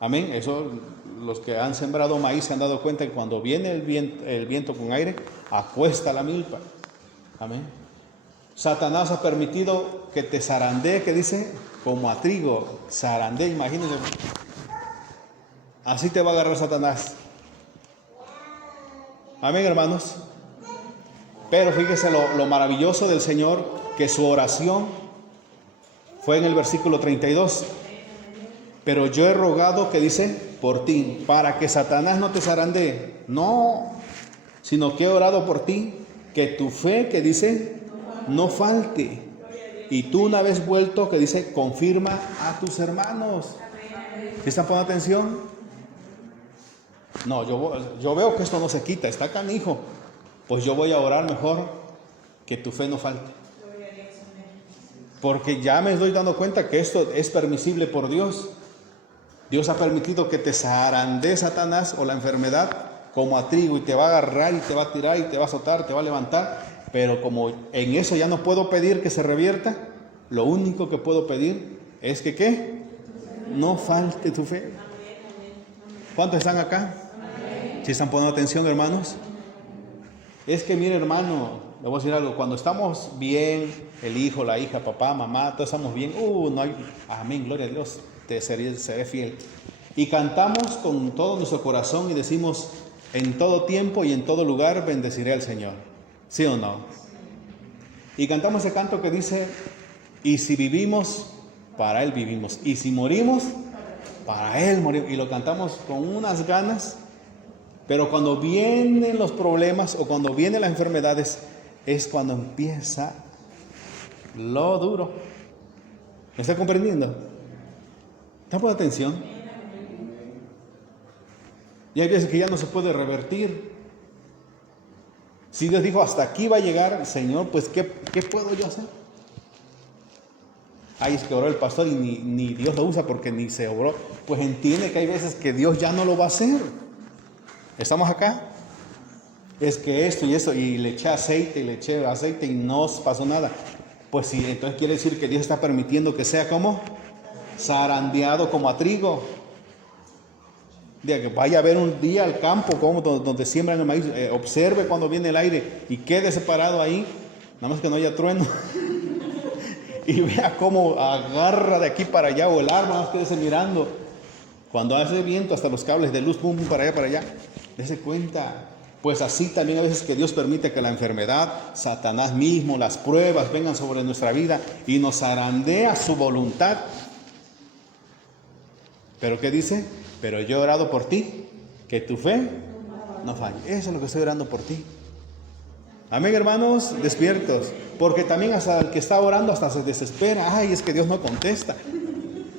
Amén. Eso, los que han sembrado maíz se han dado cuenta que cuando viene el viento con aire, acuesta la milpa. Amén. Satanás ha permitido que te zarandee, que dice, como a trigo, zarandee, imagínense. Así te va a agarrar Satanás. Amén, hermanos. Pero fíjese lo maravilloso del Señor, que su oración fue en el versículo 32. Pero yo he rogado, que dice, por ti, para que Satanás no te zarandee. No, sino que he orado por ti, que tu fe, que dice, no falte. Y tú, una vez vuelto, que dice, confirma a tus hermanos. ¿Sí están poniendo atención? No, yo veo que esto no se quita, está canijo. Pues yo voy a orar mejor que tu fe no falte. Porque ya me estoy dando cuenta que esto es permisible por Dios. Dios ha permitido que te zarandee Satanás o la enfermedad como a trigo, y te va a agarrar y te va a tirar y te va a azotar, te va a levantar. Pero como en eso ya no puedo pedir que se revierta, lo único que puedo pedir es que ¿qué? No falte tu fe. ¿Cuántos están acá? ¿Sí están poniendo atención, hermanos? Es que mire, hermano, le voy a decir algo. Cuando estamos bien, el hijo, la hija, papá, mamá, todos estamos bien, no hay, amén, gloria a Dios, te seré fiel. Y cantamos con todo nuestro corazón y decimos, en todo tiempo y en todo lugar bendeciré al Señor. ¿Sí o no? Y cantamos ese canto que dice, y si vivimos, para Él vivimos, y si morimos, para Él morimos. Y lo cantamos con unas ganas. Pero cuando vienen los problemas o cuando vienen las enfermedades, es cuando empieza lo duro. ¿Me está comprendiendo? ¿Está poniendo atención? Y hay veces que ya no se puede revertir. Si Dios dijo, hasta aquí va a llegar, Señor, pues ¿qué puedo yo hacer? Ay, es que oró el pastor y ni Dios lo usa porque ni se obró. Pues entiende que hay veces que Dios ya no lo va a hacer. ¿Estamos acá? Es que esto y eso, y le eché aceite y no pasó nada. Pues sí, entonces quiere decir que Dios está permitiendo que sea como zarandeado como a trigo. Diga que vaya a ver un día al campo como donde siembran el maíz, observe cuando viene el aire y quede separado ahí, nada más que no haya trueno. Y vea cómo agarra de aquí para allá, o el árbol, nada más quédese mirando. Cuando hace viento, hasta los cables de luz, pum, para allá. Dese cuenta. Pues así también a veces que Dios permite que la enfermedad, Satanás mismo, las pruebas vengan sobre nuestra vida y nos zarandea su voluntad. ¿Pero qué dice? Pero yo he orado por ti, que tu fe no falle. Eso es lo que estoy orando por ti. Amén, hermanos, despiertos. Porque también hasta el que está orando hasta se desespera. Ay, es que Dios no contesta.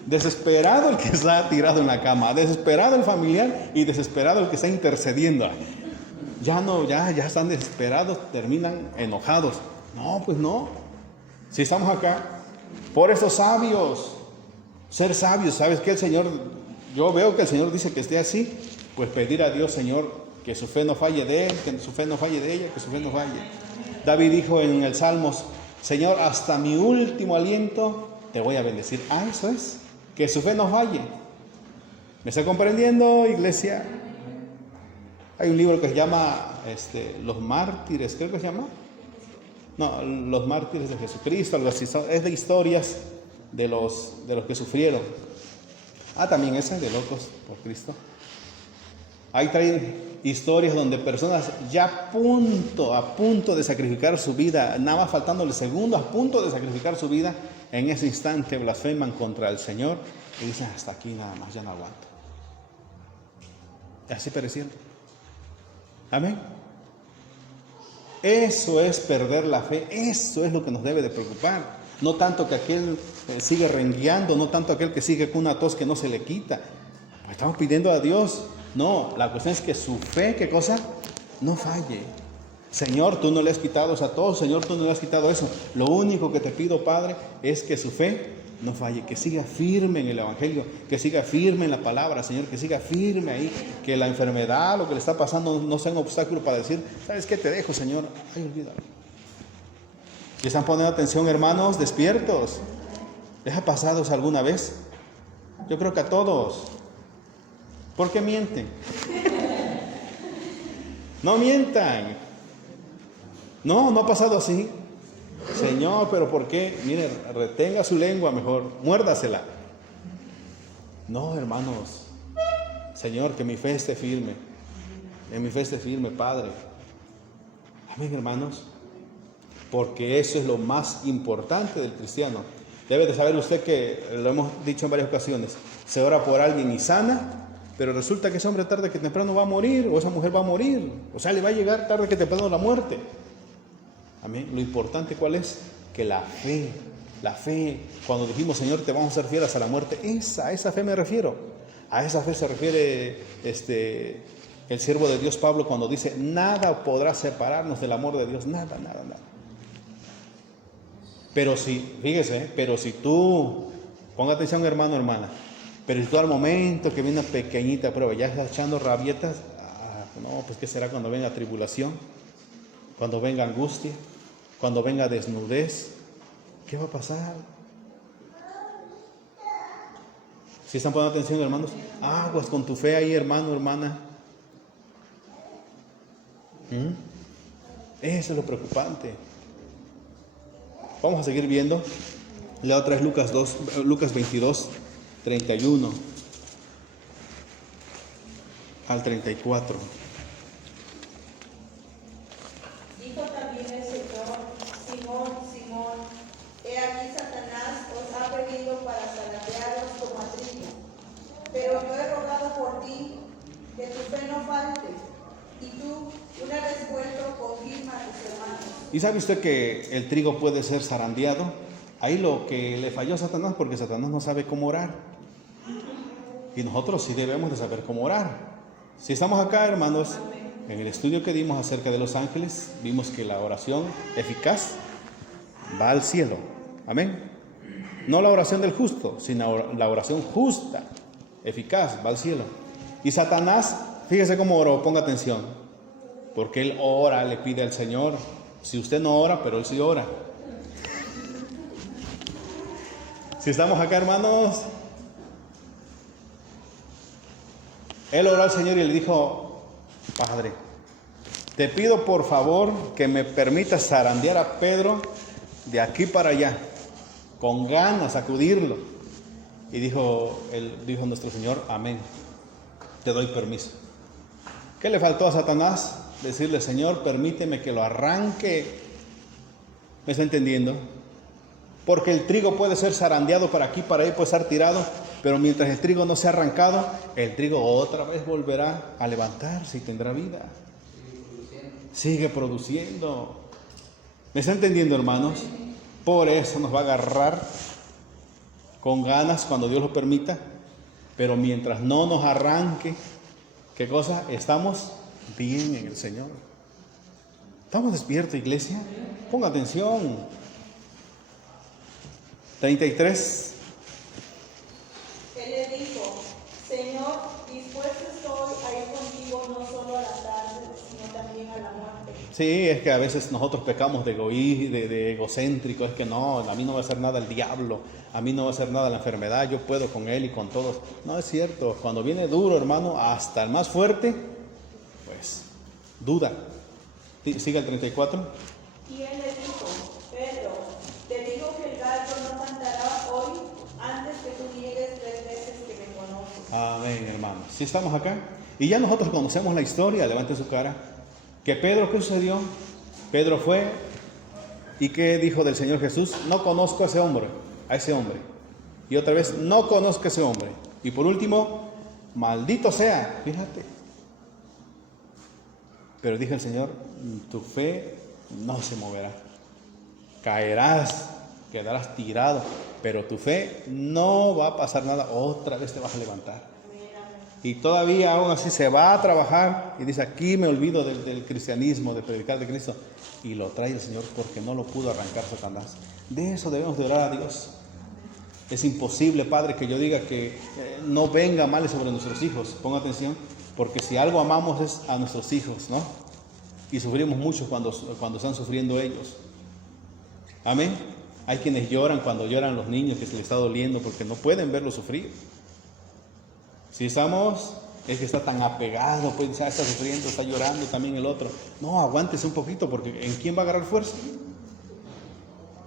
Desesperado el que está tirado en la cama, desesperado el familiar y desesperado el que está intercediendo. Ya están desesperados, terminan enojados. No, pues no. Si estamos acá, por esos sabios, ser sabios, ¿sabes qué? El Señor, yo veo que el Señor dice que esté así, pues pedir a Dios, Señor, que su fe no falle de él, que su fe no falle de ella, que su fe no falle. David dijo en el Salmos, Señor, hasta mi último aliento te voy a bendecir. Eso es, que su fe no falle. ¿Me está comprendiendo, iglesia? Hay un libro que se llama Los Mártires, creo que se llama. No, Los Mártires de Jesucristo, algo así. Es de historias de los que sufrieron. También esa de Locos por Cristo. Ahí traen historias donde personas ya a punto de sacrificar su vida, nada más faltándole segundos, a punto de sacrificar su vida, en ese instante blasfeman contra el Señor y dicen, hasta aquí nada más, ya no aguanto. Y así perecieron. Amén. Eso es perder la fe, eso es lo que nos debe de preocupar. No tanto que aquel sigue rengueando, no tanto aquel que sigue con una tos que no se le quita. Estamos pidiendo a Dios. No, la cuestión es que su fe, ¿qué cosa? No falle. Señor, tú no le has quitado a todos, Señor, tú no le has quitado eso. Lo único que te pido, Padre, es que su fe no falle, que siga firme en el Evangelio, que siga firme en la palabra, Señor, que siga firme ahí, que la enfermedad, lo que le está pasando, no sea un obstáculo para decir, ¿sabes qué? Te dejo, Señor. Ay, olvídalo. ¿Y están poniendo atención, hermanos, despiertos? ¿Les ha pasado eso alguna vez? Yo creo que a todos. ¿Por qué mienten? No mientan. No ha pasado así. Señor, pero ¿por qué? Mire, retenga su lengua mejor, muérdasela. No, hermanos. Señor, que mi fe esté firme. Que mi fe esté firme, Padre. Amén, hermanos. Porque eso es lo más importante del cristiano. Debe de saber usted que, lo hemos dicho en varias ocasiones, se ora por alguien y sana, pero resulta que ese hombre tarde que temprano va a morir, o esa mujer va a morir, o sea, le va a llegar tarde que temprano la muerte. Amén. Lo importante, ¿cuál es? Que la fe, cuando dijimos, Señor, te vamos a ser fieles hasta la muerte, a esa fe me refiero. A esa fe se refiere el siervo de Dios Pablo cuando dice, nada podrá separarnos del amor de Dios, nada. Pero si tú, ponga atención, hermano, hermana, pero si tú al momento que viene una pequeñita prueba, ya estás echando rabietas, no, pues ¿qué será cuando venga tribulación? Cuando venga angustia, cuando venga desnudez, ¿qué va a pasar? ¿Sí están poniendo atención, hermanos? Aguas con tu fe ahí, hermano, hermana. Eso es lo preocupante. Vamos a seguir viendo. La otra es Lucas 22, 31 al 34. Dijo también el Señor, Simón, he aquí Satanás os ha pedido para zarandearos como a trigo, pero yo he rogado por ti que tu fe no falte, y tú, una vez vuelto, confirma a tus hermanos. ¿Y sabe usted que el trigo puede ser zarandeado? Ahí lo que le falló a Satanás, porque Satanás no sabe cómo orar. Y nosotros sí debemos de saber cómo orar. Si estamos acá, hermanos, en el estudio que dimos acerca de los ángeles, vimos que la oración eficaz va al cielo. Amén. No la oración del justo, sino la oración justa, eficaz, va al cielo. Y Satanás, fíjese cómo oró, ponga atención. Porque él ora, le pide al Señor. Si usted no ora, pero él sí ora. Si estamos acá, hermanos, él oró al Señor y le dijo, Padre, te pido por favor que me permitas zarandear a Pedro de aquí para allá, con ganas, sacudirlo. Y dijo nuestro Señor, amén, te doy permiso. ¿Qué le faltó a Satanás? Decirle, Señor, permíteme que lo arranque. ¿Me está entendiendo? Porque el trigo puede ser zarandeado para aquí, para ahí, puede estar tirado, pero mientras el trigo no sea arrancado, el trigo otra vez volverá a levantarse y tendrá vida. Sigue produciendo. ¿Me está entendiendo, hermanos? Por eso nos va a agarrar con ganas cuando Dios lo permita, pero mientras no nos arranque, ¿qué cosa? Estamos bien en el Señor. ¿Estamos despiertos, iglesia? Ponga atención. 33. Él le dijo, Señor, dispuesto estoy a ir contigo no solo a la cárcel, sino también a la muerte. Sí, es que a veces nosotros pecamos de egocéntrico, es que no, a mí no va a hacer nada el diablo, a mí no va a hacer nada la enfermedad, yo puedo con él y con todos. No es cierto, cuando viene duro, hermano, hasta el más fuerte, pues duda. Siga el 34. Y él le dijo, Pedro, te digo que el gallo no cantará hoy antes que tú niegues 3 veces que me conoces. Amén, hermano. Si estamos acá y ya nosotros conocemos la historia, levante su cara. Que Pedro, ¿qué sucedió? Pedro fue y ¿qué dijo del Señor Jesús? No conozco a ese hombre, Y otra vez, no conozco a ese hombre. Y por último, maldito sea, fíjate. Pero dijo el Señor, tu fe no se moverá. Caerás, quedarás tirado, pero tu fe no va a pasar nada. Otra vez te vas a levantar. Y todavía aún así se va a trabajar y dice, aquí me olvido del cristianismo, de predicar de Cristo. Y lo trae el Señor porque no lo pudo arrancar Satanás. De eso debemos de orar a Dios. Es imposible, Padre, que yo diga que no venga males sobre nuestros hijos. Ponga atención, porque si algo amamos es a nuestros hijos, ¿no? Y sufrimos mucho cuando están sufriendo ellos. Amén. Hay quienes lloran cuando lloran los niños, que se les está doliendo porque no pueden verlos sufrir. Si estamos, es que está tan apegado, pues está sufriendo, está llorando también el otro. No, aguántese un poquito, porque ¿en quién va a agarrar fuerza?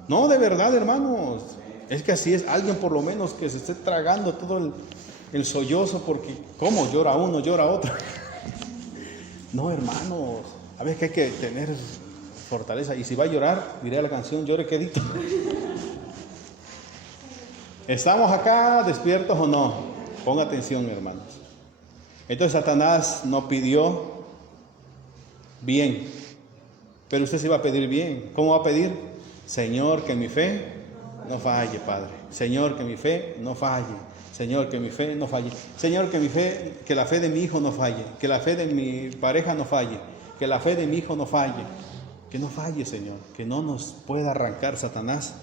No, de verdad, hermanos. Es que así es, alguien por lo menos que se esté tragando todo el sollozo, porque ¿cómo llora uno, llora otro? No, hermanos, a veces que hay que tener fortaleza. Y si va a llorar, diré la canción, llore quedito. ¿Estamos acá despiertos o no? Ponga atención, hermanos. Entonces Satanás no pidió bien, pero usted sí va a pedir bien. ¿Cómo va a pedir? Señor, que mi fe no falle, Padre. Señor, que mi fe no falle. Señor, que mi fe no falle. Señor, que la fe de mi hijo no falle. Que la fe de mi pareja no falle. Que la fe de mi hijo no falle. Que no falle, Señor. Que no nos pueda arrancar Satanás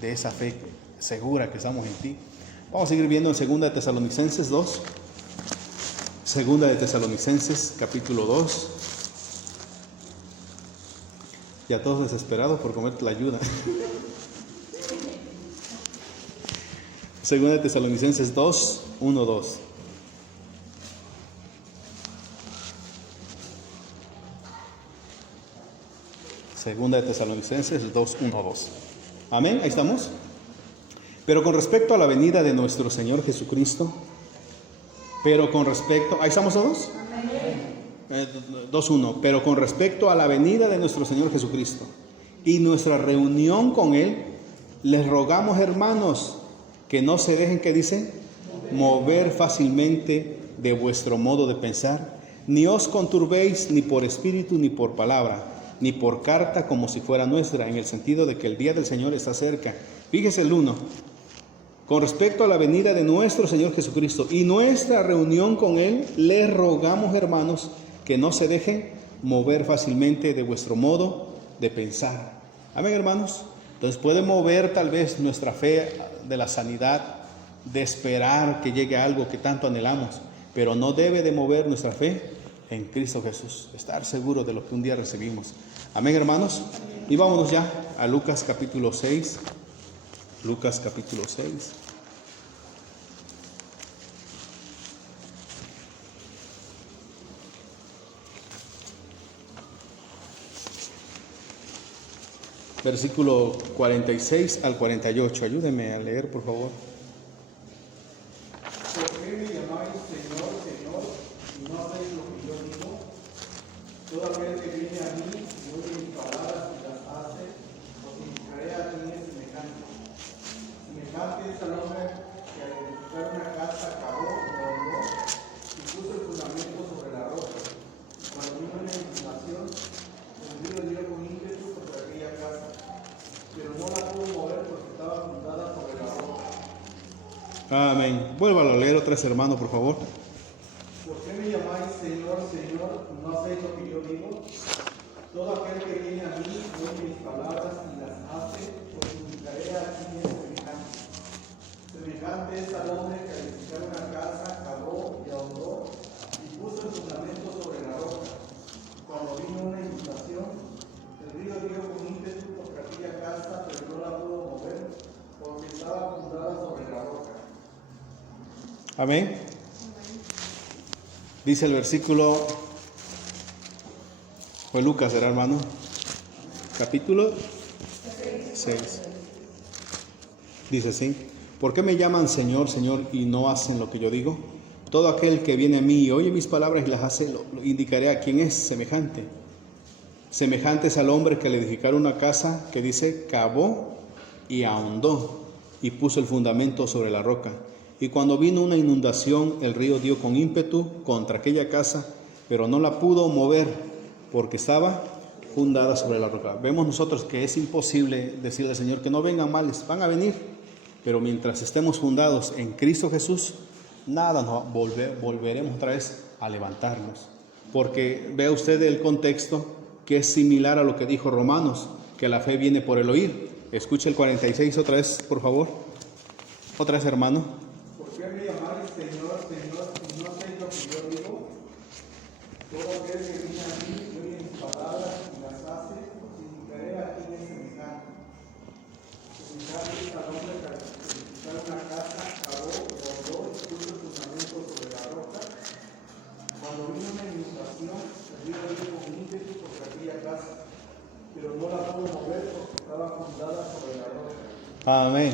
de esa fe segura que estamos en ti. Vamos a seguir viendo en 2 de Tesalonicenses 2. 2 de Tesalonicenses, capítulo 2. Ya todos desesperados por comer la ayuda. 2 de Tesalonicenses 2, 1, 2. Segunda de Tesalonicenses 2, 1, 2. Amén, ahí estamos. Pero con respecto a la venida de nuestro Señor Jesucristo, ahí estamos todos. 2:1. Pero con respecto a la venida de nuestro Señor Jesucristo y nuestra reunión con Él, les rogamos, hermanos, que no se dejen, ¿qué dice? Mover fácilmente de vuestro modo de pensar, ni os conturbéis ni por espíritu ni por palabra, ni por carta como si fuera nuestra, en el sentido de que el día del Señor está cerca. Fíjese el 1. Con respecto a la venida de nuestro Señor Jesucristo y nuestra reunión con Él, les rogamos, hermanos, que no se dejen mover fácilmente de vuestro modo de pensar. Amén, hermanos. Entonces puede mover tal vez nuestra fe de la sanidad, de esperar que llegue algo que tanto anhelamos, pero no debe de mover nuestra fe en Cristo Jesús, estar seguro de lo que un día recibimos. Amén, hermanos. Y vámonos ya a Lucas capítulo 6. Lucas capítulo 6. Versículo 46 al 48. Ayúdenme a leer, por favor. ¿Por qué me llamáis Señor, Señor, y no hacéis lo que yo digo? Todo aquel que viene a mí y oye mis palabras y las hace, os indicaré a quién es semejante. Semejante es al hombre que al edificar una casa cavó, ahondó y puso el fundamento sobre la roca. Cuando vino una inundación, el río dio con ímpetu contra aquella casa, pero no la pudo mover porque estaba fundada sobre la roca. Amén. Vuélvalo a leer otra vez, hermano, por favor. ¿Por qué me llamáis Señor, Señor, y no hacéis lo que yo digo? Todo aquel que viene a mí, oye mis palabras y las hace, os indicaré a quién es semejante. Semejante es al hombre que al edificar una casa cavó y ahondó y puso el fundamento sobre la roca. Cuando vino una inundación, el río dio con ímpetu contra aquella casa, pero no la pudo mover, porque estaba fundada sobre la roca. Amén. Dice el versículo, fue Lucas, ¿verdad, hermano? Capítulo 6. Dice así: ¿por qué me llaman Señor, Señor, y no hacen lo que yo digo? Todo aquel que viene a mí y oye mis palabras y las hace, lo indicaré a quién es semejante. Semejante es al hombre que al edificar una casa, que dice, cavó y ahondó y puso el fundamento sobre la roca. Y cuando vino una inundación, el río dio con ímpetu contra aquella casa, pero no la pudo mover, porque estaba fundada sobre la roca. Vemos nosotros que es imposible decirle al Señor que no vengan males, van a venir, pero mientras estemos fundados en Cristo Jesús, nada nos volveremos otra vez a levantarnos. Porque vea usted el contexto, que es similar a lo que dijo Romanos, que la fe viene por el oír. Escuche el 46 otra vez, por favor. Otra vez, hermano. ¿Por qué me llamáis Señor, Señor, y no hacéis lo que yo digo? Todo aquel que viene a mí, oye mis palabras y las hace, os indicaré a quién es semejante. Semejante es al hombre que al edificar una casa cavó y ahondó y puso el fundamento sobre la roca. Cuando vino una inundación, el río dio con ímpetu contra aquella casa, pero no la pudo mover porque estaba fundada sobre la roca. Amén.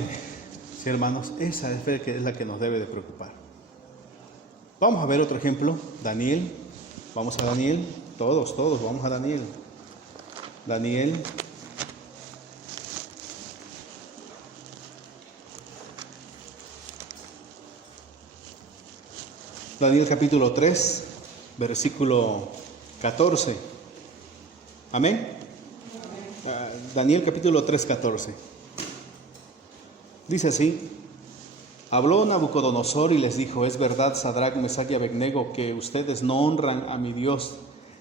Sí, hermanos, esa es fe que es la que nos debe de preocupar. Vamos a ver otro ejemplo. Daniel. Vamos a Daniel. Todos, vamos a Daniel. Daniel. Daniel capítulo 3, versículo 14. Amén. Daniel capítulo 3, 14. Dice así: habló Nabucodonosor y les dijo, es verdad, Sadrach, Mesach y Abednego, que ustedes no honran a mi Dios,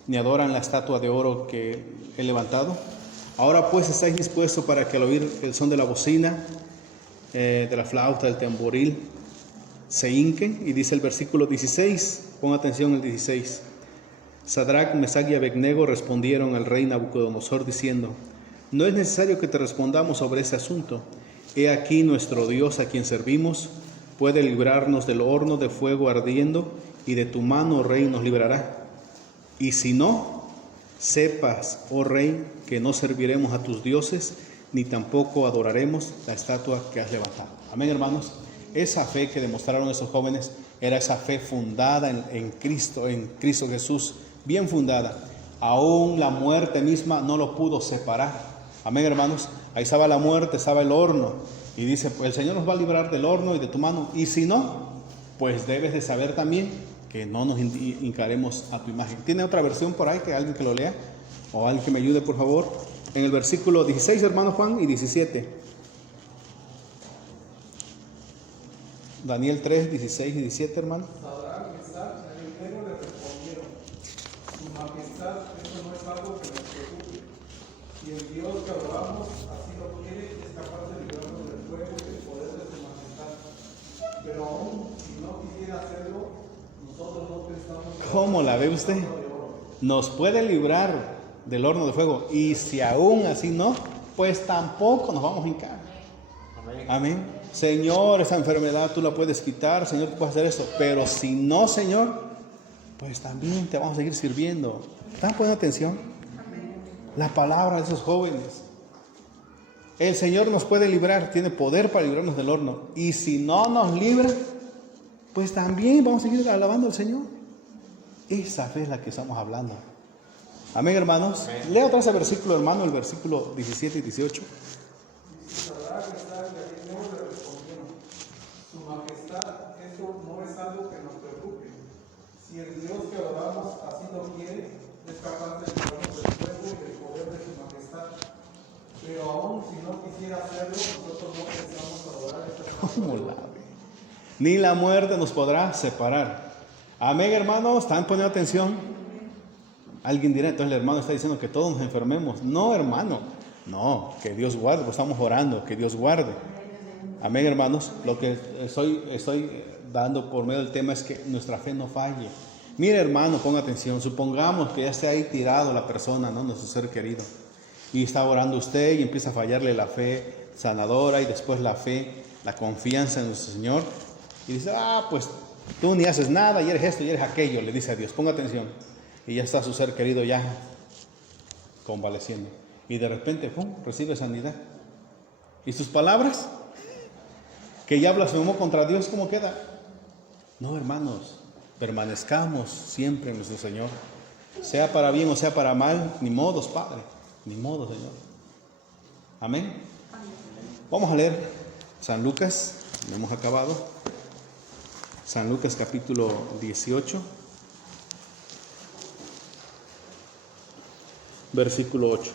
ni adoran la estatua de oro que he levantado. Ahora pues estáis dispuestos para que al oír el son de la bocina, de la flauta, del tamboril, se hinquen. Y dice el versículo 16, pon atención el 16. Sadrach, Mesach y Abednego respondieron al rey Nabucodonosor diciendo, no es necesario que te respondamos sobre ese asunto. He aquí nuestro Dios a quien servimos puede librarnos del horno de fuego ardiendo, y de tu mano, oh rey, nos librará. Y si no, sepas, oh rey, que no serviremos a tus dioses, ni tampoco adoraremos la estatua que has levantado. Amén, hermanos. Esa fe que demostraron esos jóvenes era esa fe fundada en Cristo Jesús, bien fundada. Aún la muerte misma no lo pudo separar. Amén, hermanos. Ahí estaba la muerte, estaba el horno. Y dice, pues el Señor nos va a librar del horno y de tu mano. Y si no, pues debes de saber también que no nos hincaremos a tu imagen. ¿Tiene otra versión por ahí? Que alguien que lo lea. O alguien que me ayude, por favor. En el versículo 16, hermano Juan, y 17. Daniel 3, 16 y 17, hermano. Sadrach, Mesach y Abednego le respondieron, su majestad, esto no es algo que nos preocupe. Si el Dios que adoramos así lo quiere, es capaz de librarnos del fuego y del poder de su majestad. Pero aún si no quisiera hacerlo, nosotros no pensamos... ¿Cómo la ve usted? Nos puede librar del horno de fuego. Y si aún así no, pues tampoco nos vamos a hincar. Amén. Señor, esa enfermedad tú la puedes quitar, Señor, tú puedes hacer esto. Pero si no, Señor, pues también te vamos a seguir sirviendo. ¿Están poniendo atención? La palabra de esos jóvenes. El Señor nos puede librar, tiene poder para librarnos del horno. Y si no nos libra, pues también vamos a seguir alabando al Señor. Esa fe es la que estamos hablando. Amén, hermanos. Amén. Lea otra vez el versículo, hermano, el versículo 17 y 18. Sadrach, Mesach y Abednego le respondieron, su majestad, esto no es algo que nos preocupe. Si el Dios que adoramos así lo quiere, es capaz de librarnos del fuego y del poder de su majestad. Pero aún si no quisiera hacerlo, nosotros no pensamos adorar esta ¿Cómo la ve? ni la muerte nos podrá separar. Amén, hermanos. ¿Están poniendo atención? Alguien dirá, entonces el hermano está diciendo que todos nos enfermemos. No, hermano. No, que Dios guarde, pues estamos orando, que Dios guarde. Amén, hermanos. Lo que estoy dando por medio del tema es que nuestra fe no falle. Mire, hermano, ponga atención. Supongamos que ya esté ahí tirado la persona, ¿no? Nuestro ser querido. Y está orando usted y empieza a fallarle la fe sanadora y después la fe, la confianza en nuestro Señor. Y dice, pues tú ni haces nada y eres esto y eres aquello, le dice a Dios. Ponga atención. Y ya está su ser querido ya convaleciendo. Y de repente, ¡pum!, recibe sanidad. ¿Y sus palabras? Que ya blasfemó contra Dios, ¿cómo queda? No, hermanos, permanezcamos siempre en nuestro Señor. Sea para bien o sea para mal, ni modos, Padre. Ni modo, Señor. Amén. Vamos a leer San Lucas, no hemos acabado. San Lucas capítulo 18, versículo 8.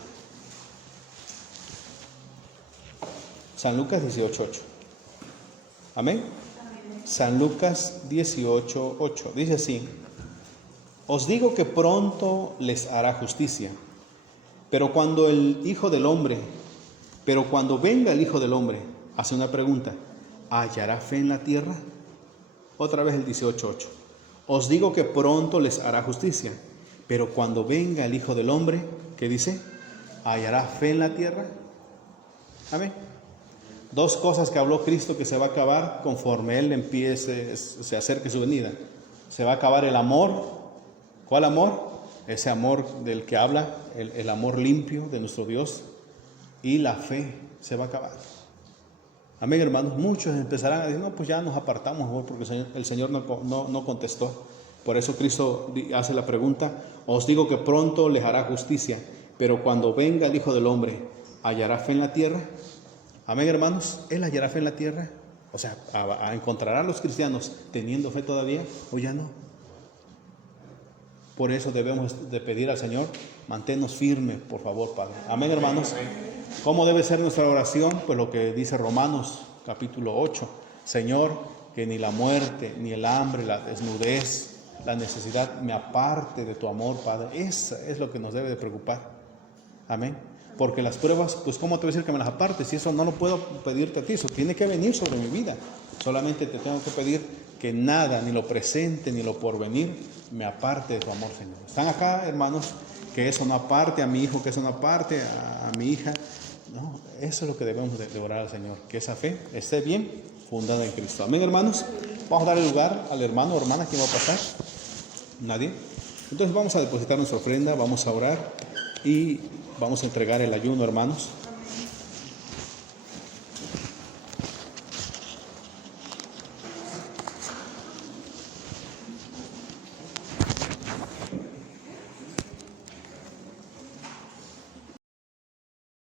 San Lucas 18:8. Amén. San Lucas 18:8. Dice así: os digo que pronto les hará justicia. Pero cuando venga el Hijo del Hombre, hace una pregunta: ¿hallará fe en la tierra? Otra vez el 18:8. Os digo que pronto les hará justicia. Pero cuando venga el Hijo del Hombre, ¿qué dice? ¿Hallará fe en la tierra? Amén. Dos cosas que habló Cristo que se va a acabar conforme Él se acerque su venida. Se va a acabar el amor. ¿Cuál amor? Ese amor del que habla, el amor limpio de nuestro Dios. Y la fe se va a acabar. Amén, hermanos. Muchos empezarán a decir, no, pues ya nos apartamos porque el Señor no contestó. Por eso Cristo hace la pregunta: os digo que pronto les hará justicia, pero cuando venga el Hijo del Hombre, ¿hallará fe en la tierra? Amén, hermanos. ¿Él hallará fe en la tierra? O sea, ¿encontrará a los cristianos teniendo fe todavía o ya no? Por eso debemos de pedir al Señor: manténnos firmes, por favor, Padre. Amén, hermanos. ¿Cómo debe ser nuestra oración? Pues lo que dice Romanos capítulo 8. Señor, que ni la muerte, ni el hambre, la desnudez, la necesidad me aparte de tu amor, Padre. Eso es lo que nos debe de preocupar. Amén. Porque las pruebas, pues ¿cómo te voy a decir que me las aparte? Si eso no lo puedo pedirte a ti, eso tiene que venir sobre mi vida. Solamente te tengo que pedir que nada, ni lo presente, ni lo porvenir, me aparte de tu amor, Señor. ¿Están acá, hermanos? Que eso no aparte a mi hijo, que eso no aparte a mi hija. No, eso es lo que debemos de orar al Señor. Que esa fe esté bien fundada en Cristo. Amén, hermanos. Vamos a dar el lugar al hermano o hermana. ¿Quién va a pasar? ¿Nadie? Entonces vamos a depositar nuestra ofrenda, vamos a orar y vamos a entregar el ayuno, hermanos.